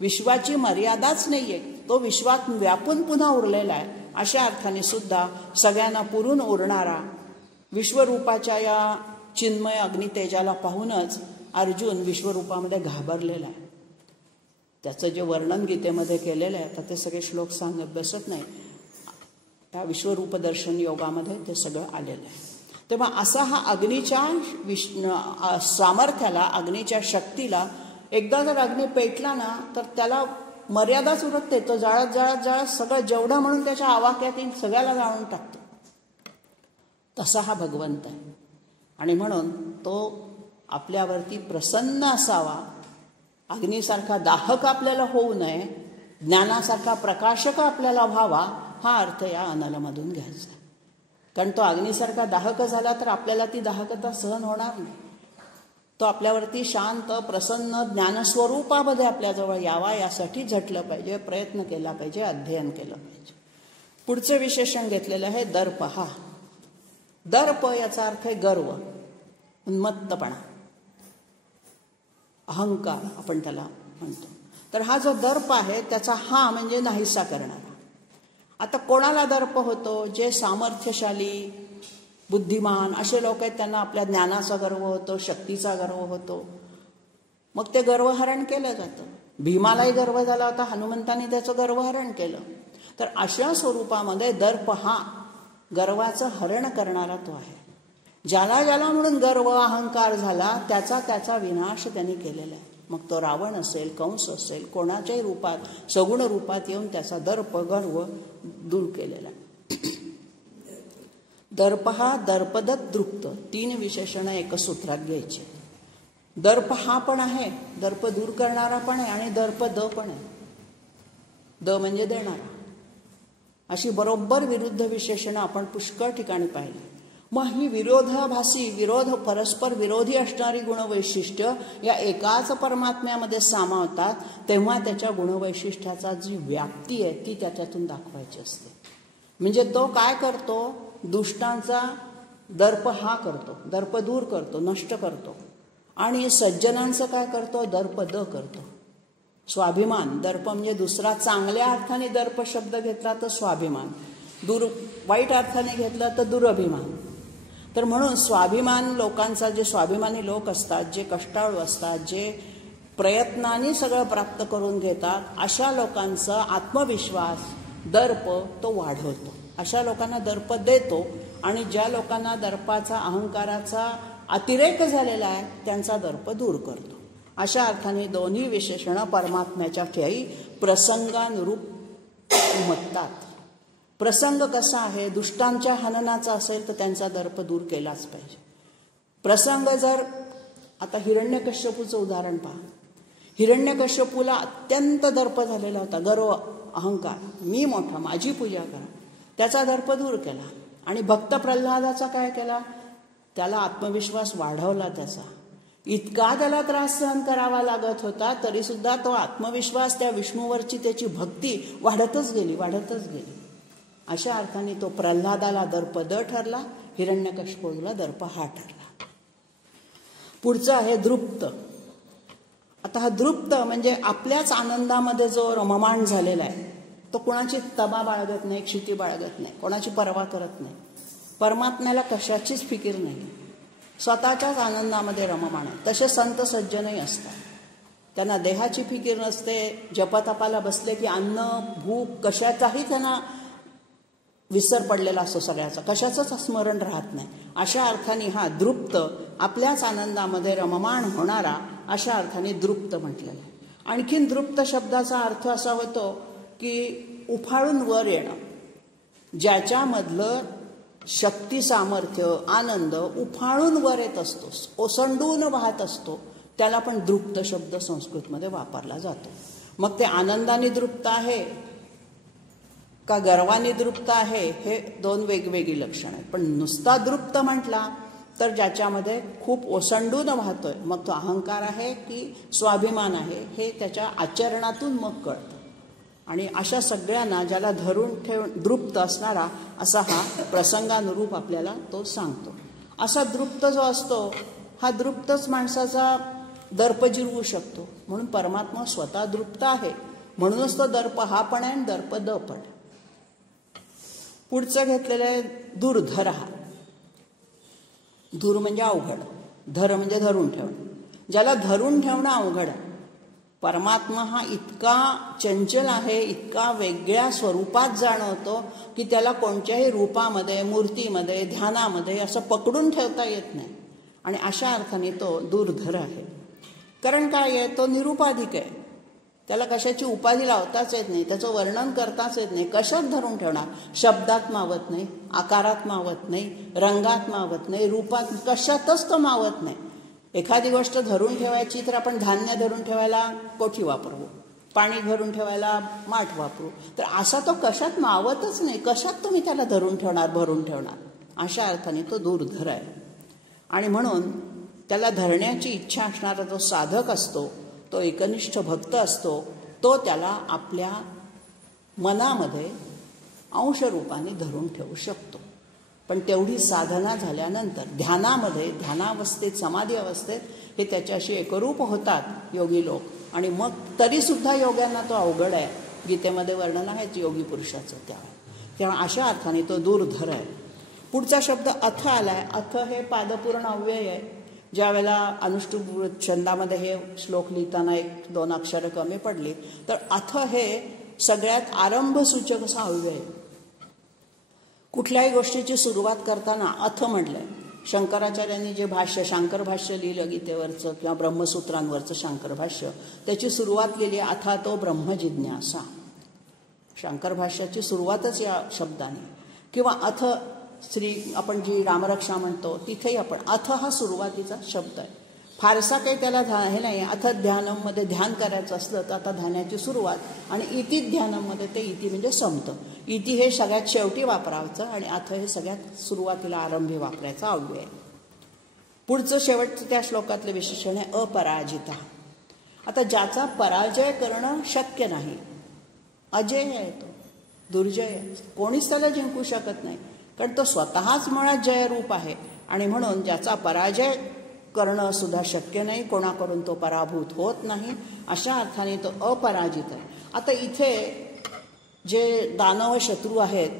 विश्वाची मर्यादाच नाही आहे, तो विश्वात व्यापून पुन्हा उरलेला आहे. अशा अर्थाने सुद्धा सगळ्यांना पुरून उरणारा विश्वरूपाच्या या चिन्मय अग्नितेजाला पाहूनच अर्जुन विश्वरूपामध्ये घाबरलेला आहे. त्याचं जे वर्णन गीतेमध्ये केलेलं आहे, तर ते सगळे श्लोक सांगत बसत नाही, त्या विश्वरूप दर्शन योगामध्ये ते सगळं आलेलं आहे. तेव्हा असा हा अग्नीच्या सामर्थ्याला, अग्नीच्या शक्तीला एकदा जर अग्नी पेटला ना तर त्याला मर्यादाच उरकते. तो जाळत जाळत जाळत सगळं जेवढं म्हणून त्याच्या आवाक्यात येईल सगळ्याला जाळून टाकतो. तसा हा भगवंत आहे. आणि म्हणून तो आपल्यावरती प्रसन्न असावा, अग्नीसारखा दाहक आपल्याला होऊ नये, ज्ञानासारखा प्रकाशक आपल्याला व्हावा, हा अर्थ या अनलमधून घ्यायचा. कारण तो अग्नीसारखा दाहक झाला तर आपल्याला ती दाहकता सहन होणार नाही. तो आपल्यावरती शांत प्रसन्न ज्ञानस्वरूपामध्ये आपल्याजवळ यावा यासाठी झटलं पाहिजे, प्रयत्न केला पाहिजे, अध्ययन केलं पाहिजे. पुढचं विशेषण घेतलेलं आहे दर्प. हा दर्प याचा अर्थ आहे गर्व, उन्मत्तपणा, अहंकार आपण त्याला म्हणतो. तर हा जो दर्प आहे त्याचा हा म्हणजे नाहीसा करणारा. आता कोणाला दर्प होतो? जे सामर्थ्यशाली, बुद्धिमान असे लोक आहेत त्यांना आपल्या ज्ञानाचा गर्व होतो, शक्तीचा गर्व होतो. मग ते गर्वहरण केलं जातं. भीमालाही गर्व झाला होता, हनुमंतांनी त्याचं गर्वहरण केलं. तर अशा स्वरूपामध्ये दर्प हा गर्वाचं हरण करणारा तो आहे. ज्याला ज्याला म्हणून गर्व अहंकार झाला त्याचा त्याचा विनाश त्यांनी केलेला आहे. मग तो रावण असेल, कंस असेल, कोणाच्याही रूपात सगुण रूपात येऊन त्याचा दर्प गर्व दूर केलेला आहे. दर्प हा दर्पदत दृप्त, 3 विशेषणं एकच सूत्रात घ्यायची. दर्प हा पण आहे, दर्प दूर करणारा पण आहे, आणि दर्प द पण आहे. द म्हणजे देणारा. अशी बरोबर विरुद्ध विशेषणं आपण पुष्कळ ठिकाणी पाहिली. मग ही विरोधाभासी, परस्पर विरोधी असणारी गुणवैशिष्ट्य या एकाच परमात्म्यामध्ये सामावतात, तेव्हा त्याच्या गुणवैशिष्ट्याचा जी व्याप्ती आहे ती त्याच्यातून दाखवायची असते. म्हणजे तो काय करतो? दुष्टांचा दर्प हा करतो, दर्प दूर करतो, नष्ट करतो. आणि सज्जनांचं काय करतो? दर्प द करतो. स्वाभिमान, दर्प म्हणजे दुसरा चांगल्या अर्थाने दर्प शब्द घेतला तर स्वाभिमान, वाईट अर्थाने घेतला तर दुरभिमान. तर म्हणून स्वाभिमान लोकांचा, जे स्वाभिमानी लोक असतात, जे कष्टाळू असतात, जे प्रयत्नाने सगळं प्राप्त करून घेतात, अशा लोकांचा आत्मविश्वास, दर्प तो वाढवतो. अशा लोकांना दर्प देतो. आणि ज्या लोकांना दर्पाचा, अहंकाराचा अतिरेक झालेला आहे त्यांचा दर्प दूर करतो. अशा अर्थाने दोन्ही विशेषणं परमात्म्याच्या ठायी प्रसंगानुरूप उमटतात. प्रसंग कसा आहे? दुष्टांच्या हननाचा असेल तर त्यांचा दर्प दूर केलाच पाहिजे. प्रसंग जर, आता हिरण्यकश्यपूचं उदाहरण पहा. हिरण्यकश्यपूला अत्यंत दर्प झालेला होता, गर्व, अहंकार, मी मोठा, माझी पूजा करा. त्याचा दर्प दूर केला. आणि भक्त प्रल्हादाचा काय केला? त्याला आत्मविश्वास वाढवला. त्याचा इतका त्याला त्रास सहन करावा लागत होता तरी सुद्धा तो आत्मविश्वास, त्या विष्णूवरची त्याची भक्ती वाढतच गेली. अशा अर्थाने तो प्रल्हादाला दर्प द ठरला, हिरण्यकश्यपूला दर्प हा ठरला. पुढचं आहे दृप्त. आता हा दृप्त म्हणजे आपल्याच आनंदामध्ये जो रममाण झालेला आहे, तो कोणाची तबा बाळगत नाही, क्षिती बाळगत नाही, कोणाची पर्वा करत नाही. परमात्म्याला कशाचीच फिकीर नाही, स्वतःच्याच आनंदामध्ये रममाण आहे. तसे संत सज्जनही असतात, त्यांना देहाची फिकीर नसते. जपतपाला बसले की अन्न, भूक, कशाचाही त्यांना विसर पडलेला असतो, सगळ्याचा कशाचंच स्मरण राहत नाही. अशा अर्थाने हा दृप्त, आपल्याच आनंदामध्ये रममाण होणारा, अशा अर्थाने दृप्त म्हटलेला आहे. आणखीन दृप्त शब्दाचा अर्थ असा होतो की उफाळून वर येणं, ज्याच्यामधलं शक्ती, सामर्थ्य, आनंद उफाळून वर येत असतो, ओसंडून वाहत असतो, त्याला पण दृप्त शब्द संस्कृतमध्ये वापरला जातो. मग ते आनंदाने दृप्त आहे का गर्वाने दृप्त आहे, हे 2 वेगवेगळी लक्षणं आहेत. पण नुसता दृप्त म्हटला तर ज्याच्यामध्ये खूप ओसंडून वाहतोय, मग तो अहंकार आहे की स्वाभिमान आहे, हे त्याच्या आचरणातून मग कळतं. आणि अशा सगळ्यांना ज्याला धरून दृप्त असणारा असा हा प्रसंगानुरूप आपल्याला तो सांगतो. असा दृप्त जो असतो, हा दृप्तच माणसाचा दर्प जिरवू शकतो. म्हणून परमात्मा स्वतः दृप्त आहे, म्हणूनच तो दर्प हा पण आहे आणि दर्प द पण. पुढचं घेतलेलं आहे दुर्धर. हा धूर म्हणजे अवघड, धर म्हणजे धरून ठेवणं. ज्याला धरून ठेवणं अवघड आहे, परमात्मा हा इतका चंचल आहे, इतका वेगळ्या स्वरूपात जाणवतो की त्याला कोणत्याही रूपामध्ये, मूर्तीमध्ये, ध्यानामध्ये असं पकडून ठेवता येत नाही. आणि अशा अर्थाने तो दूरधर आहे. कारण काय आहे, तो निरुपाधिक आहे. त्याला कशाची उपाधी लावताच येत नाही, त्याचं वर्णन करताच येत नाही. कशात धरून ठेवणार? शब्दात मावत नाही, आकारात मावत नाही, रंगात मावत नाही, रूपात, कशातच तो मावत नाही. एखादी गोष्ट धरून ठेवायची तर आपण धान्य धरून ठेवायला कोठी वापरू, पाणी धरून ठेवायला माठ वापरू. तर असा तो कशात मावतच नाही. कशात तुम्ही त्याला धरून ठेवणार, भरून ठेवणार? अशा अर्थाने तो दूरधर आहे. आणि म्हणून त्याला धरण्याची इच्छा असणारा जो साधक असतो, तो एकनिष्ठ भक्त असतो, तो त्याला आपल्या मनामध्ये अंशरूपाने धरून ठेवू शकतो. पण तेवढी साधना झाल्यानंतर ध्यानामध्ये, ध्यानावस्थेत, समाधी अवस्थेत हे त्याच्याशी एकरूप होतात योगी लोक. आणि मग तरीसुद्धा योग्यांना तो अवघड आहे. गीतेमध्ये वर्णन आहेच योगी पुरुषाचं. तेव्हा अशा अर्थाने तो दूरधर आहे. पुढचा शब्द अथ आलाय. अथ हे पादपूर्ण अव्यय आहे. ज्या वेळेला अनुष्टुप छंदामध्ये हे श्लोक लिहिताना 1-2 अक्षरं कमी पडली, तर अथ हे सगळ्यात आरंभसूचक असा अव्यय आहे. कुठल्याही गोष्टीची सुरुवात करताना अथ म्हटलंय. शंकराचार्यांनी जे भाष्य, शांकर भाष्य लिहिलं गीतेवरचं किंवा ब्रह्मसूत्रांवरचं शांकर भाष्य, त्याची सुरुवात केली अथा तो ब्रह्मजिज्ञासा. शांकर भाष्याची सुरुवातच या शब्दाने. किंवा अथ आपण जी रामरक्षा म्हणतो तिथेही आपण अथ हा सुरुवातीचा शब्द आहे. फारसा काही त्याला हे नाही. अथ ध्यानमध्ये ध्यान करायचं असलं तर आता ध्यानाची सुरुवात, आणि इति ध्यानमध्ये ते इति म्हणजे संपतं. इति हे सगळ्यात शेवटी वापरायचं आणि अथ हे सगळ्यात सुरुवातीला आरंभी वापरायचा अव्यय. पुढचं शेवटचं त्या श्लोकातलं विशेषण आहे अपराजिता. आता ज्याचा पराजय करणं शक्य नाही, अजय आहे तो, दुर्जय आहे, कोणीच त्याला जिंकू शकत नाही. कारण तो स्वतःच मुळात जयरूप आहे. आणि म्हणून ज्याचा पराजय करणं सुद्धा शक्य नाही, कोणाकडून तो पराभूत होत नाही, अशा अर्थाने तो अपराजित आहे. आता इथे जे दानव शत्रू आहेत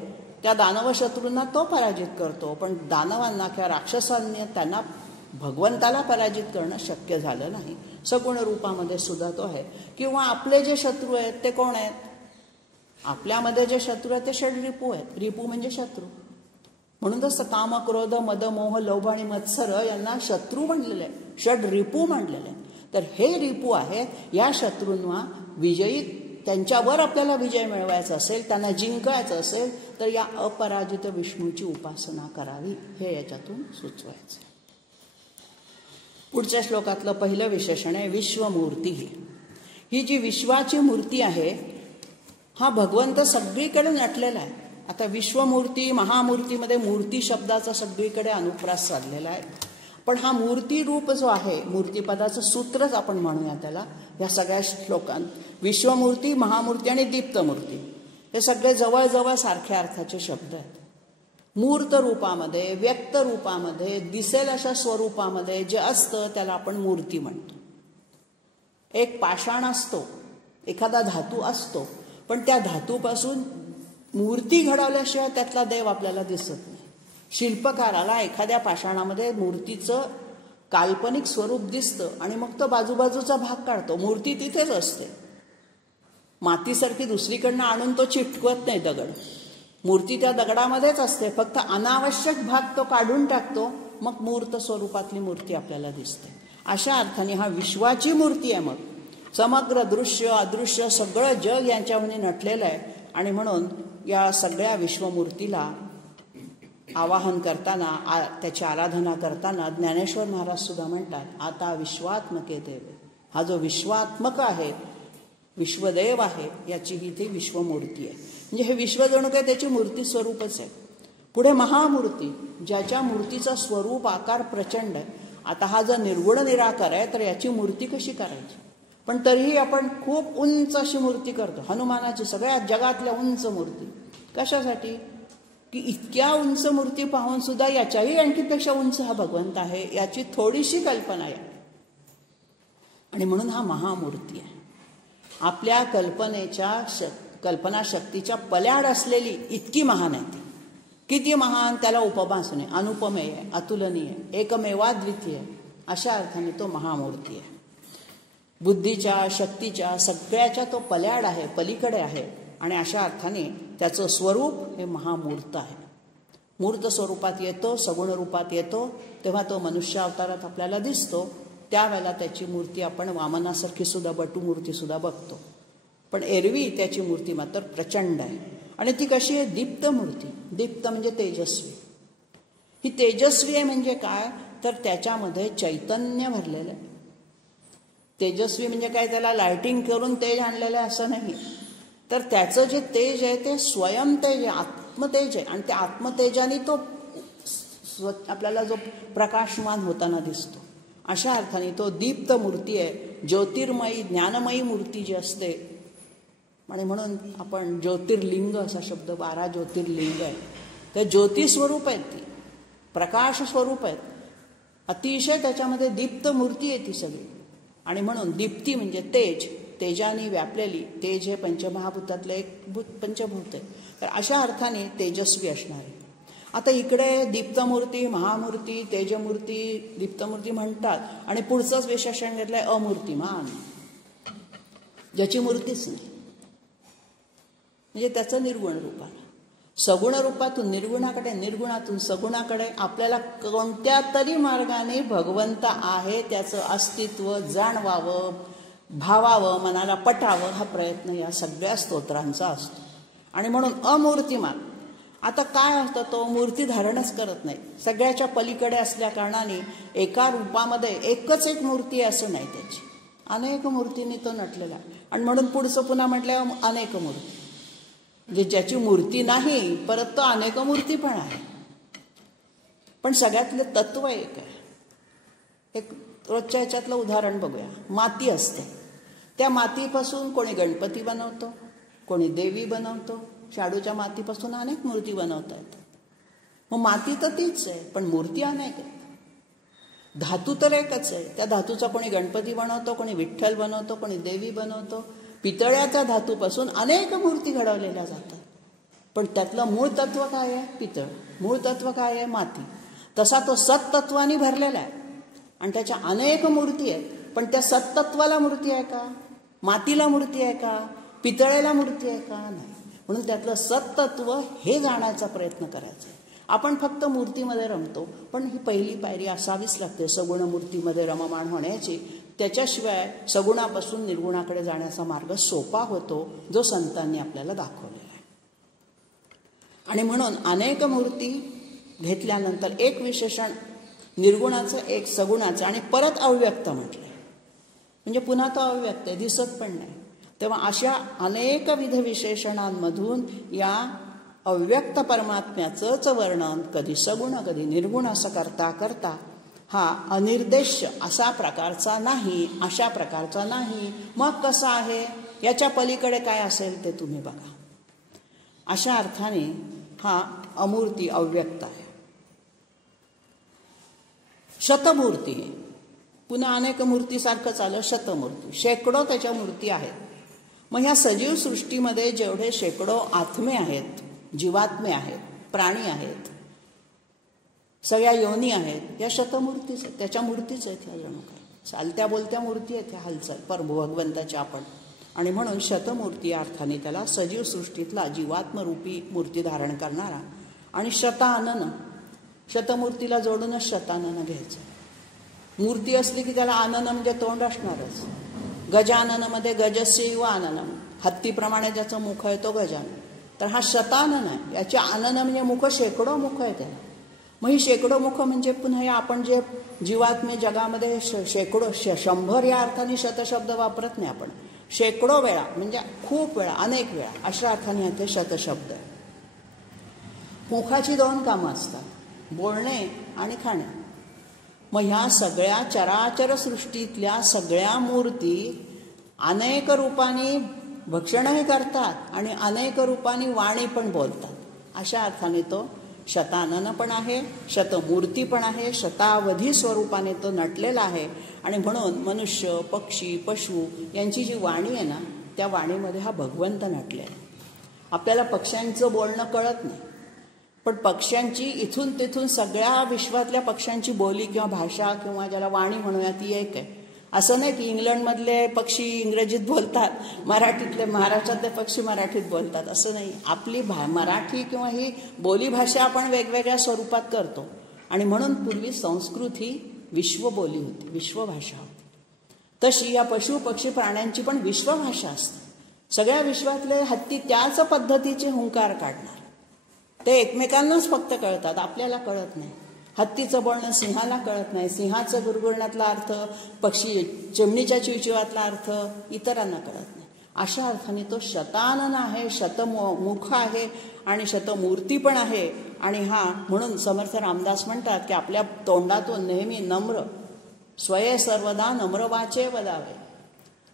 त्या दानव शत्रूंना तो पराजित करतो, पण दानवांना किंवा राक्षसांनी त्यांना भगवंताला पराजित करणं शक्य झालं नाही. सगुण रूपामध्ये सुद्धा तो आहे. किंवा आपले जे शत्रू आहेत ते कोण आहेत? आपल्यामध्ये जे शत्रू आहेत ते षड रिपू आहेत. रिपू म्हणजे शत्रू. म्हणून तर काम, क्रोध, मद, मोह, लोभ आणि मत्सर यांना शत्रू म्हणलेले आहे, षड रिपू म्हणलेले आहे. तर हे रिपू आहेत. या शत्रूंना विजयी, त्यांच्यावर आपल्याला विजय मिळवायचा असेल, त्यांना जिंकायचं असेल तर या अपराजित विष्णूची उपासना करावी, हे याच्यातून सुचवायचं. पुढच्या श्लोकातलं पहिलं विशेषण आहे विश्वमूर्ती. ही जी विश्वाची मूर्ती आहे हा भगवंत सगळीकडे नटलेला आहे. आता विश्वमूर्ती, महामूर्तीमध्ये मूर्ती शब्दाचा सगळीकडे अनुप्रास साधलेला आहे. पण हा मूर्ती रूप जो आहे, मूर्तीपदाचं सूत्रच आपण म्हणूया त्याला, या सगळ्या श्लोकांत विश्वमूर्ती, महामूर्ती आणि दीप्तमूर्ती हे सगळे जवळजवळ सारख्या अर्थाचे शब्द आहेत. मूर्त रूपामध्ये, व्यक्त रूपामध्ये, दिसेल अशा स्वरूपामध्ये जे असतं त्याला आपण मूर्ती म्हणतो. एक पाषाण असतो, एखादा धातू असतो, पण त्या धातूपासून मूर्ती घडवल्याशिवाय त्यातला देव आपल्याला दिसत नाही. शिल्पकाराला एखाद्या पाषाणामध्ये मूर्तीचं काल्पनिक स्वरूप दिसतं आणि मग तो बाजूबाजूचा भाग काढतो. मूर्ती तिथेच असते. मातीसारखी दुसरीकडनं आणून तो चिटकवत नाही दगड. मूर्ती त्या दगडामध्येच असते, फक्त अनावश्यक भाग तो काढून टाकतो, मग मूर्त स्वरूपातली मूर्ती आपल्याला दिसते. अशा अर्थाने हा विश्वाची मूर्ती आहे. मग समग्र दृश्य अदृश्य सगळं जग यांच्यामध्ये नटलेलं आहे. आणि म्हणून या सगळ्या विश्वमूर्तीला आवाहन करताना, त्याची आराधना करताना ज्ञानेश्वर महाराज सुद्धा म्हणतात आता विश्वात्मके देव. हा जो विश्वात्मक आहे, विश्वदेव आहे, याची ही ती विश्वमूर्ती आहे. म्हणजे हे विश्व जणू काय त्याची मूर्ती स्वरूपच आहे. पुढे महामूर्ती, ज्याच्या मूर्तीचं स्वरूप आकार प्रचंड आहे. आता हा जर निर्गुण निराकार आहे तर याची मूर्ती कशी करायची? पण तरीही आपण खूप उंच अशी मूर्ती करतो. हनुमानाची सगळ्यात जगातल्या उंच मूर्ती. कशासाठी? की इतक्या उंच मूर्ती पाहून सुद्धा याच्याही आणखीपेक्षा उंच हा भगवंत आहे याची थोडीशी कल्पना आहे. आणि म्हणून हा महामूर्ती आहे. आपल्या कल्पनाशक्तीच्या पल्याड असलेली इतकी महान आहे ती. किती महान, त्याला उपमाच नाही. अनुपमेय आहे, अतुलनीय आहे, एकमेवाद्वितीय आहे. अशा अर्थाने तो महामूर्ती आहे. बुद्धीच्या, शक्तीच्या सगळ्याच्या तो पल्याड आहे, पलीकडे आहे. आणि अशा अर्थाने त्याचं स्वरूप हे महामूर्त आहे. मूर्त स्वरूपात येतो, सगुण रूपात येतो, तेव्हा तो मनुष्य अवतारात आपल्याला दिसतो. त्यावेळेला त्याची मूर्ती आपण वामनासारखी सुद्धा बटू मूर्तीसुद्धा बघतो. पण एरवी त्याची मूर्ती मात्र प्रचंड आहे. आणि ती कशी आहे? दीप्त मूर्ती. दीप्त म्हणजे तेजस्वी. ही तेजस्वी आहे म्हणजे काय? तर त्याच्यामध्ये चैतन्य भरलेलं आहे. तेजस्वी म्हणजे काय? त्याला लायटिंग करून तेज आणलेलं आहे असं नाही, तर त्याचं जे तेज आहे ते स्वयंतेज आहे, आत्मतेज आहे. आणि त्या आत्मतेजाने तो आपल्याला जो प्रकाशमान होताना दिसतो. अशा अर्थाने तो दीप्त मूर्ती आहे. ज्योतिर्मयी, ज्ञानमयी मूर्ती जी असते. आणि म्हणून आपण ज्योतिर्लिंग असा शब्द, 12 ज्योतिर्लिंग आहे. तर ज्योतिस्वरूप आहेत ती, प्रकाश स्वरूप आहेत. अतिशय त्याच्यामध्ये दीप्त मूर्ती आहे ती सगळी. आणि म्हणून दीप्ती म्हणजे तेज, तेजाने व्यापलेली. तेज हे पंचमहाभूतातलं एक पंचभूत आहे. तर अशा अर्थाने तेजस्वी असणार आहे. आता इकडे दीप्तमूर्ती, महामूर्ती, तेजमूर्ती, दीप्तमूर्ती म्हणतात. आणि पुढचंच विशेषण घेतलंय अमूर्तिमान, ज्याची मूर्तीच नाही, म्हणजे त्याचं निर्गुण रूप आलं. सगुण रूपातून निर्गुणाकडे, निर्गुणातून सगुणाकडे आपल्याला कोणत्या तरी मार्गाने भगवंत आहे त्याचं अस्तित्व जाणवावं, भावावं, मनाला पटावं, हा प्रयत्न या सगळ्या स्तोत्रांचा असतो. आणि म्हणून अमूर्तिमान. आता काय असतं? तो मूर्ती धारणच करत नाही, सगळ्याच्या पलीकडे असल्या कारणाने एका रूपामध्ये एकच एक मूर्ती आहे असं नाही, त्याची अनेक मूर्तींनी तो नटलेला. आणि म्हणून पुढचं पुन्हा म्हटलं अनेक मूर्ती, म्हणजे ज्याची मूर्ती नाही परत तो अनेक मूर्ती पण आहे. पण सगळ्यातलं तत्व एक आहे. एक रोजच्या ह्याच्यातलं उदाहरण बघूया. माती असते, त्या मातीपासून कोणी गणपती बनवतो, कोणी देवी बनवतो. शाडूच्या मातीपासून अनेक मूर्ती बनवता येतात. मग माती तर तीच आहे, पण मूर्ती अनेक आहेत. धातू तर एकच आहे, त्या धातूचा कोणी गणपती बनवतो, कोणी विठ्ठल बनवतो, कोणी देवी बनवतो. पितळ्याच्या धातूपासून अनेक मूर्ती घडवलेल्या जातात. पण त्यातलं मूळ तत्व काय आहे? पितळ. मूळ तत्व काय आहे? माती. तसा तो सत्तत्वाने भरलेला आहे. आणि त्याच्या अनेक मूर्ती आहेत. पण त्या सत्तत्वाला मूर्ती आहे का? मातीला मूर्ती आहे का? पितळेला मूर्ती आहे का? नाही. म्हणून त्यातलं सत्तत्व हे जाण्याचा प्रयत्न करायचा. आपण फक्त मूर्तीमध्ये रमतो, पण ही पहिली पायरी असावीच लागते सगुण मूर्तीमध्ये रममाण होण्याची. त्याच्याशिवाय सगुणापासून निर्गुणाकडे जाण्याचा मार्ग सोपा होतो, जो संतांनी आपल्याला दाखवलेला आहे. आणि म्हणून अनेक मूर्ती घेतल्यानंतर एक विशेषण निर्गुणाचं, एक सगुणाचं, आणि परत अव्यक्त म्हटलंय. म्हणजे पुन्हा तो अव्यक्त आहे, दिसत पण नाही. तेव्हा अशा अनेकविध विशेषणांमधून या अव्यक्त परमात्म्याचंच वर्णन कधी सगुण कधी निर्गुण असं करता करता हा अनिर्देश्य असा प्रकारचा नाही, अशा प्रकारचा नाही. मग कसा आहे? याच्या पलीकडे काय असेल ते तुम्ही बघा. अशा अर्थाने हा अमूर्ती, अव्यक्त आहे. शतमूर्ती, पुन्हा अनेक मूर्तीसारखंच आलं शतमूर्ती. शेकडो त्याच्या मूर्ती आहेत. मग ह्या सजीव सृष्टीमध्ये जेवढे शेकडो आत्मे आहेत, जीवात्मे आहेत, प्राणी आहेत, सगळ्या योनी आहेत, या शतमूर्तीच आहेत. त्याच्या मूर्तीच आहेत. ह्या जणू काय चालत्या बोलत्या मूर्ती आहेत ह्या, हालचाल भगवंताच्या आपण. आणि म्हणून शतमूर्ती या अर्थाने त्याला सजीव सृष्टीतला जीवात्मरूपी मूर्ती धारण करणारा. आणि शतानन, शतमूर्तीला जोडूनच शतानन घ्यायचं. मूर्ती असली की त्याला आनन म्हणजे तोंड असणारच. गजाननमध्ये गजस्यैव आननम, हत्तीप्रमाणे ज्याचं मुख आहे तो गजानन. तर हा शतानन आहे. याचे आनन म्हणजे मुख, शेकडो मुख आहे त्याला. मग ही शेकडो मुख म्हणजे पुन्हा या आपण जे जीवात्मे जगामध्ये शेकडो 100 या अर्थाने शतशब्द वापरत नाही आपण. शेकडो वेळा म्हणजे खूप वेळा, अनेक वेळा, अशा अर्थाने ते शतशब्द आहे. मुखाची 2 कामं असतात, बोलणे आणि खाणे. मग ह्या सगळ्या चराचर सृष्टीतल्या सगळ्या मूर्ती अनेक रूपांनी भक्षणही करतात आणि अनेक रूपांनी वाणी पण बोलतात. अशा अर्थाने तो शतानन पण आहे, शतमूर्ती पण आहे, शतावधी स्वरूपाने तो नटलेला आहे. आणि म्हणून मनुष्य, पक्षी, पशु यांची जी वाणी आहे ना, त्या वाणीमध्ये हा भगवंत नटले आहे. आपल्याला पक्ष्यांचं बोलणं कळत नाही, पण पक्ष्यांची इथून तिथून सगळ्या विश्वातल्या पक्ष्यांची बोली किंवा भाषा किंवा ज्याला वाणी म्हणूया ती एक आहे. असं नाही की इंग्लंडमधले पक्षी इंग्रजीत बोलतात, मराठीतले महाराष्ट्रातले पक्षी मराठीत बोलतात, असं नाही. आपली मराठी किंवा ही बोलीभाषा आपण वेगवेगळ्या स्वरूपात करतो. आणि म्हणून पूर्वी संस्कृत ही विश्वबोली होती, विश्वभाषा होती. तशी या पशु पक्षी प्राण्यांची पण विश्वभाषा असते. सगळ्या विश्वातले हत्ती त्याच पद्धतीचे हुंकार काढणार. ते एकमेकांनाच फक्त कळतात, आपल्याला कळत नाही. हत्तीचं बोलणं सिंहाला कळत नाही, सिंहाचं गुरगुरण्यातला अर्थ, पक्षी चिमणीच्या चिवचिवातला अर्थ इतरांना कळत नाही. अशा अर्थाने तो शतानन आहे, शतमुख आहे आणि शतमूर्ती पण आहे. आणि म्हणून समर्थ रामदास म्हणतात की आपल्या तोंडातून नेहमी नम्र, स्वये सर्वदा नम्र वाचे वदावे.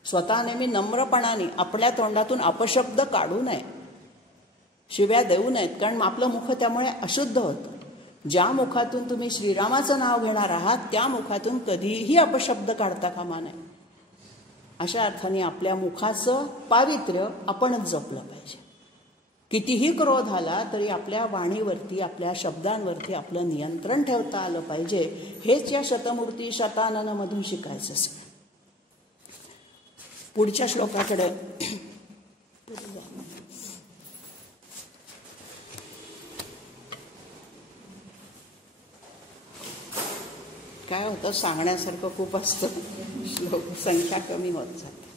स्वतः नेहमी नम्रपणाने आपल्या तोंडातून अपशब्द काढू नये, शिव्या देऊ नयेत, कारण आपलं मुख त्यामुळे अशुद्ध होतं. ज्या मुखातून तुम्ही श्रीरामाचं नाव घेणार आहात त्या मुखातून कधीही अपशब्द काढता कामा नये. अशा अर्थाने आपल्या मुखाचं पावित्र्य आपणच जपलं पाहिजे. कितीही क्रोध आला तरी आपल्या वाणीवरती, आपल्या शब्दांवरती आपलं नियंत्रण ठेवता आलं पाहिजे. हेच या शतमूर्ती शताननमधून शिकायचं असेल. पुढच्या श्लोकाकडे काय होतं, सांगण्यासारखं खूप असतं, श्लोक संख्या कमी होत जाते.